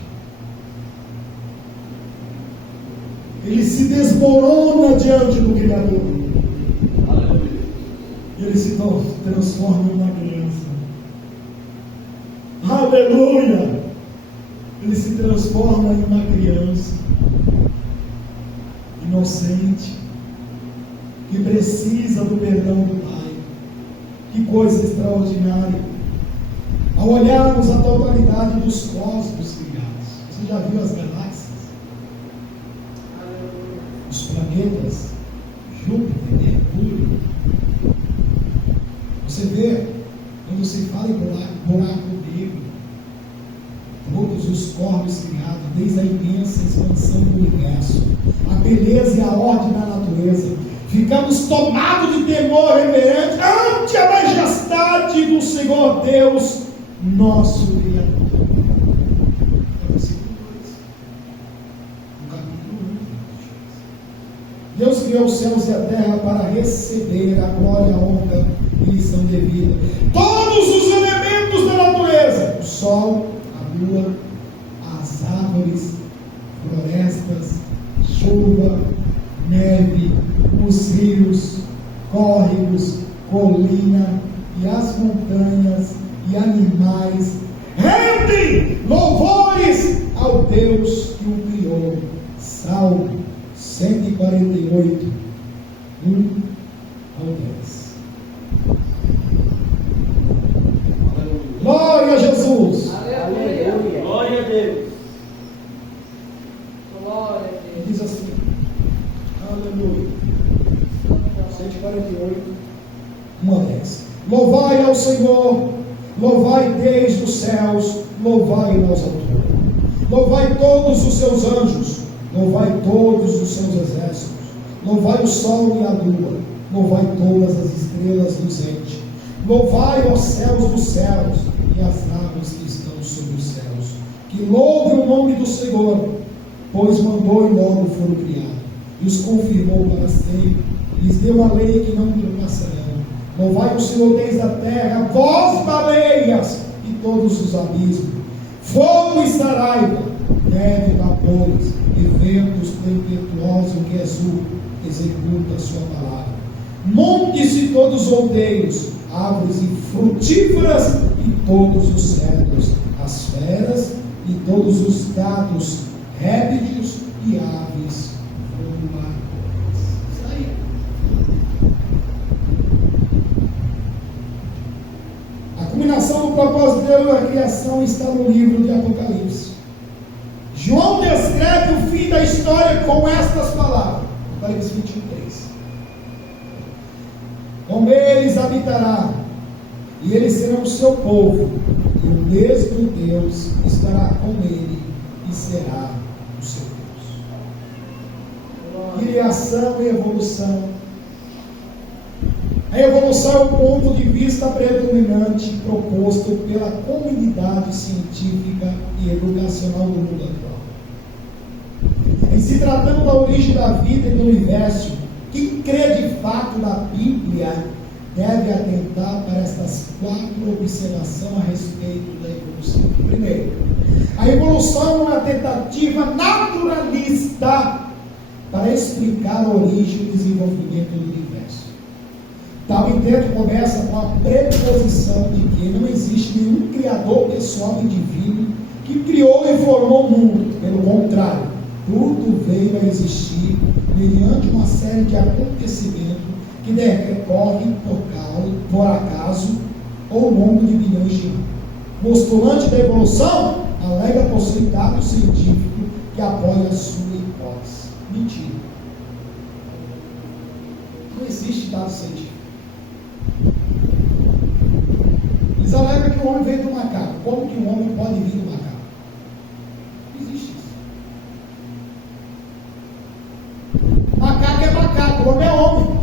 Ele se desmorona diante do Criador. Aleluia. Ele se transforma em uma criança. Aleluia! Ele se transforma em uma criança inocente, que precisa do perdão do Pai. Que coisa extraordinária! Ao olharmos a totalidade dos cosmos criados, você já viu as galáxias? Os planetas, Júpiter, Mercúrio. Você vê, quando se fala em buraco negro, todos os corpos criados, desde a imensa expansão do universo, a beleza e a ordem da natureza, ficamos tomados de temor reverente ante a majestade do Senhor Deus, nosso Criador. É o versículo 2, no capítulo 1. Deus criou os céus e a terra para receber a glória, a honra e lição devida. Todos os elementos da natureza, o sol, a lua, as árvores, florestas, chuva, neve, os rios, córregos, colina e as montanhas e animais, rendem louvores ao Deus que o criou. Salmo 148, 1 ao 10. Glória a Jesus. Aleluia. Glória a Deus. Glória a Deus. Diz assim, aleluia, 148, 1 ao 10. Louvai ao Senhor, louvai desde os céus, louvai nos alturas. Louvai todos os seus anjos, louvai todos os seus exércitos. Louvai o sol e a lua, louvai todas as estrelas luzentes. Louvai os céus dos céus e as águas que estão sobre os céus. Que louve o nome do Senhor, pois mandou e logo foram criados. e os confirmou para sempre, lhes deu a lei que não ultrapassarão. Louvai o Senhor desde a terra, vós baleias e todos os abismos, fogo e saraiva, neve e vapores, e ventos tempestuosos que executa a sua palavra. Montes e todos os outeiros, árvores e frutíferas e todos os cedros, as feras e todos os gados, répteis e aves voadoras. Isso aí. A culminação do propósito de Deus na criação está no livro de Apocalipse. João descreve o fim da história com estas palavras. Apocalipse 21:3. Com eles habitará, e eles serão o seu povo, e o mesmo Deus estará com ele e será o seu Deus. Criação e evolução. A evolução é o ponto de vista predominante proposto pela comunidade científica e educacional do mundo atual. Em se tratando da origem da vida e do universo, quem crê de fato na Bíblia deve atentar para estas 4 observações a respeito da evolução. Primeiro, a evolução é uma tentativa naturalista para explicar a origem e o desenvolvimento do universo. Tal intento começa com a preposição de que não existe nenhum criador pessoal e divino que criou e formou o mundo. Pelo contrário, tudo veio a existir mediante uma série de acontecimentos que decorrem por acaso ou ao longo de bilhões de anos. O postulante da evolução alega possuir dado científico que apoia a sua hipótese. Mentira. Não existe dado científico. Eles alegam que o homem veio do macaco. Como que um homem pode vir do macaco? Não existe isso. Macaco é macaco, o homem é homem.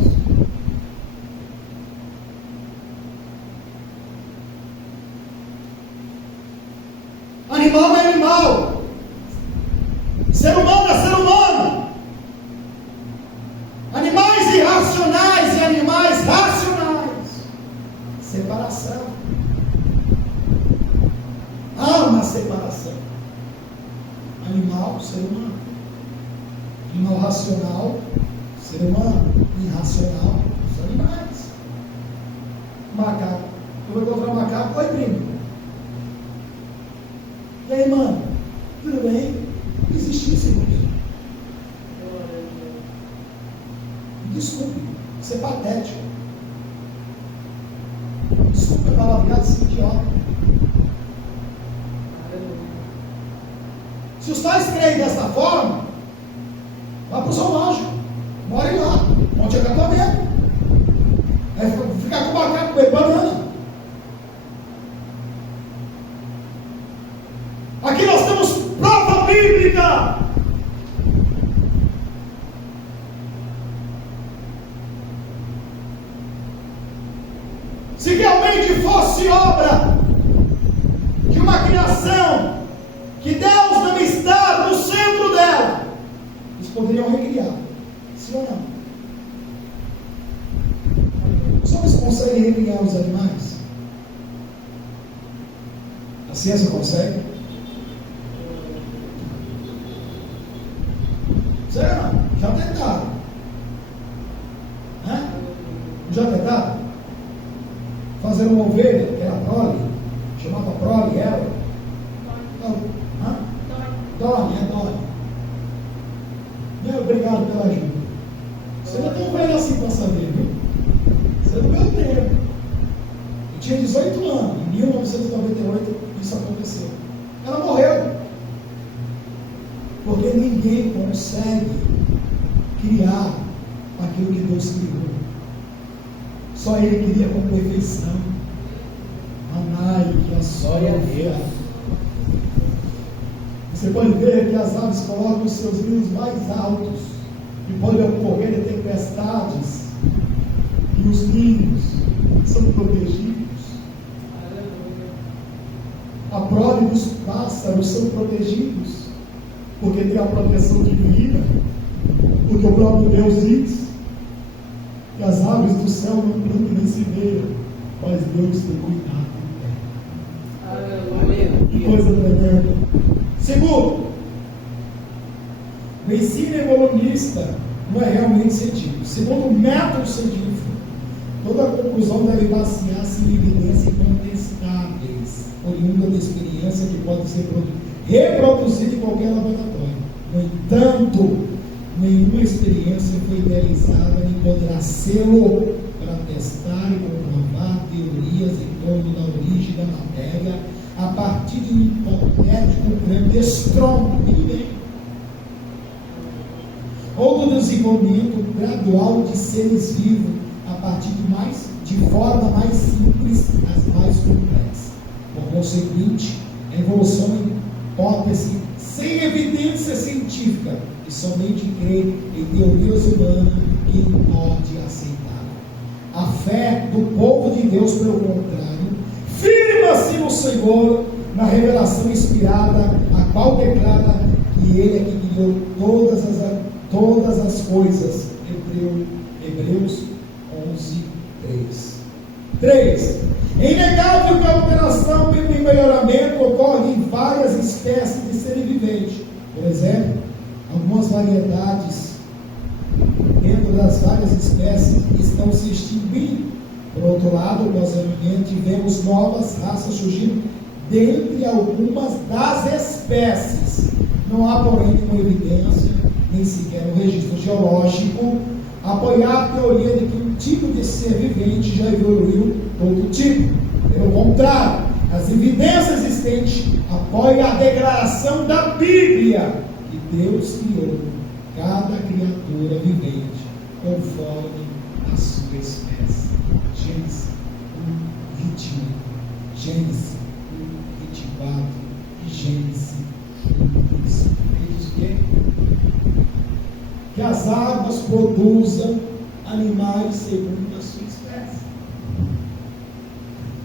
Animal é animal. Ser humano é ser humano. Animais irracionais e animais racionais. Separação. Há uma separação. Animal, ser humano. Animal racional, ser humano. Irracional, os animais. Macaco. Eu vou encontrar um macaco. Oi, primo. E aí, mano? Tudo bem? Não existe isso, irmãos. Desculpe, isso é patético. Desculpe a palavra, assim, idiota. Se os tais creem desta forma, vá para o zoológico, more lá, monte acampamento. Vai ficar com o macaco comer banana. Aqui nós temos prova bíblica. Se realmente fosse obra de uma criação que Deus não está no centro dela, eles poderiam recriar. Sim ou não? Os homens conseguem recriar os animais? A ciência consegue? Será? Já tentaram. Já tentaram? Fazer uma ovelha, que era prole, chamava prole, ela. Dói, é dói. Meu, obrigado pela ajuda. Você não tem um velho assim para saber, viu? Você não meu tempo. Eu tinha 18 anos, em 1998 isso aconteceu. Ela morreu. Porque ninguém consegue criar aquilo que Deus criou. Só Ele cria com perfeição. Manai, que a glória a Deus. Você pode ver que as aves colocam os seus ninhos mais altos e pode ocorrer tempestades e os ninhos são protegidos. A prole dos pássaros são protegidos porque tem a proteção divina. Porque o próprio Deus diz que as aves do céu não plantam nem semeiam, mas Deus tem cuidado da terra. Que coisa tremenda. Segundo, o ensino evolucionista não é realmente científico. Segundo o método científico, toda a conclusão deve basear-se em evidências incontestáveis, oriunda da experiência que pode ser reproduzida em qualquer laboratório. No entanto, nenhuma experiência foi idealizada nem poderá ser para testar e comprovar teorias em torno da origem da matéria a partir de um hipotético grande estrondo ou do desenvolvimento gradual de seres vivos a partir de forma mais simples às mais complexas. Por conseguinte, a evolução é hipótese sem evidência científica e somente crê em teorias humanas que não pode aceitar. A fé do povo de Deus, pelo contrário, firma-se no Senhor, na revelação inspirada, a qual declara que Ele é que criou todas as coisas. Hebreus 11:3. 3. É inegável que a alteração e o melhoramento ocorrem em várias espécies de seres viventes. Por exemplo, algumas variedades dentro das várias espécies estão se extinguindo. Por outro lado, casualmente, vemos novas raças surgindo dentre algumas das espécies. Não há, porém, nenhuma evidência, nem sequer um registro geológico, apoiar a teoria de que um tipo de ser vivente já evoluiu outro tipo. Pelo contrário, as evidências existentes apoiam a declaração da Bíblia que Deus criou cada criatura vivente conforme a sua espécie. Gênesis 1:21, Gênesis 1:24 e Gênesis 1:25. Ele diz o quê? Que as águas produzam animais segundo a sua espécie.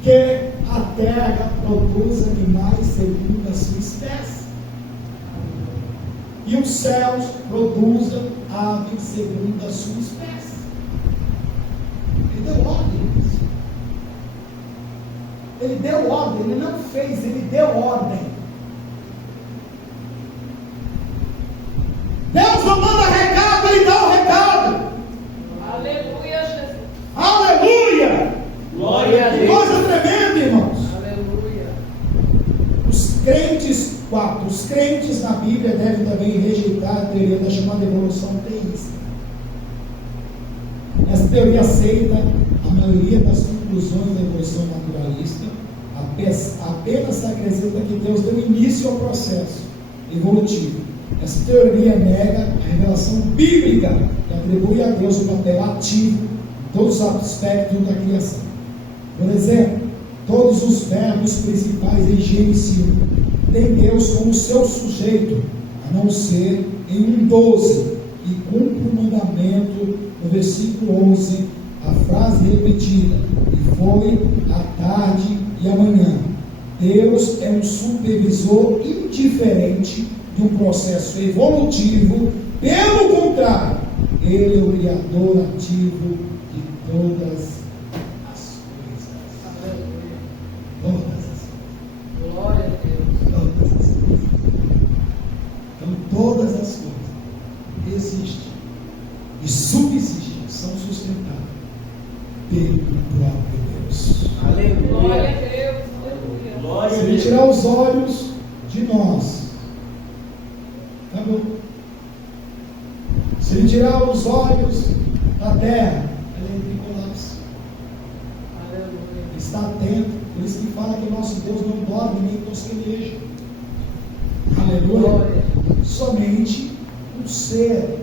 Que a terra produz animais segundo a sua espécie. E os céus produzam aves segundo a sua espécie. Ele deu ordem. Ele deu ordem, ele não fez, ele deu ordem. Deus não manda recado, ele dá o recado. Aleluia, Jesus. Aleluia! Glória a Que Deus. coisa tremenda, irmãos. Aleluia. Os crentes na Bíblia devem também rejeitar a teoria da chamada evolução teísta. Essa teoria aceita a maioria das conclusões da evolução naturalista, apenas acrescenta que Deus deu início ao processo evolutivo. Essa teoria nega a revelação bíblica que atribui a Deus o papel ativo em todos os aspectos da criação. Por exemplo, todos os verbos principais em Gênesis 1 têm Deus como seu sujeito, a não ser em 1:12, e cumpre o mandamento no versículo 11, a frase repetida, e foi a tarde e a manhã. Deus é um supervisor indiferente de um processo evolutivo. Pelo contrário, Ele é o criador ativo de todas as coisas. Aleluia. Todas as coisas. Glória a Deus. Todas as coisas. Então, todas as coisas existem e subsistem, são sustentadas pelo próprio Deus. Glória Aleluia. a Deus. Aleluia. Glória Se a ele Deus. tirar os olhos de nós, acabou. Se ele tirar os olhos da terra, ela entra em colapso. Aleluia. Está atento, por isso que fala que nosso Deus não dorme nem tosqueneja. Aleluia. Glória. Somente um ser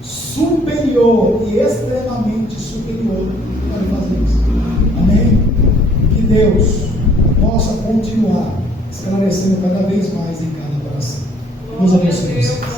superior e extremamente superior pode fazer isso. Amém? Que Deus possa continuar esclarecendo cada vez mais em cada coração. Nos Glória a abençoe. Deus.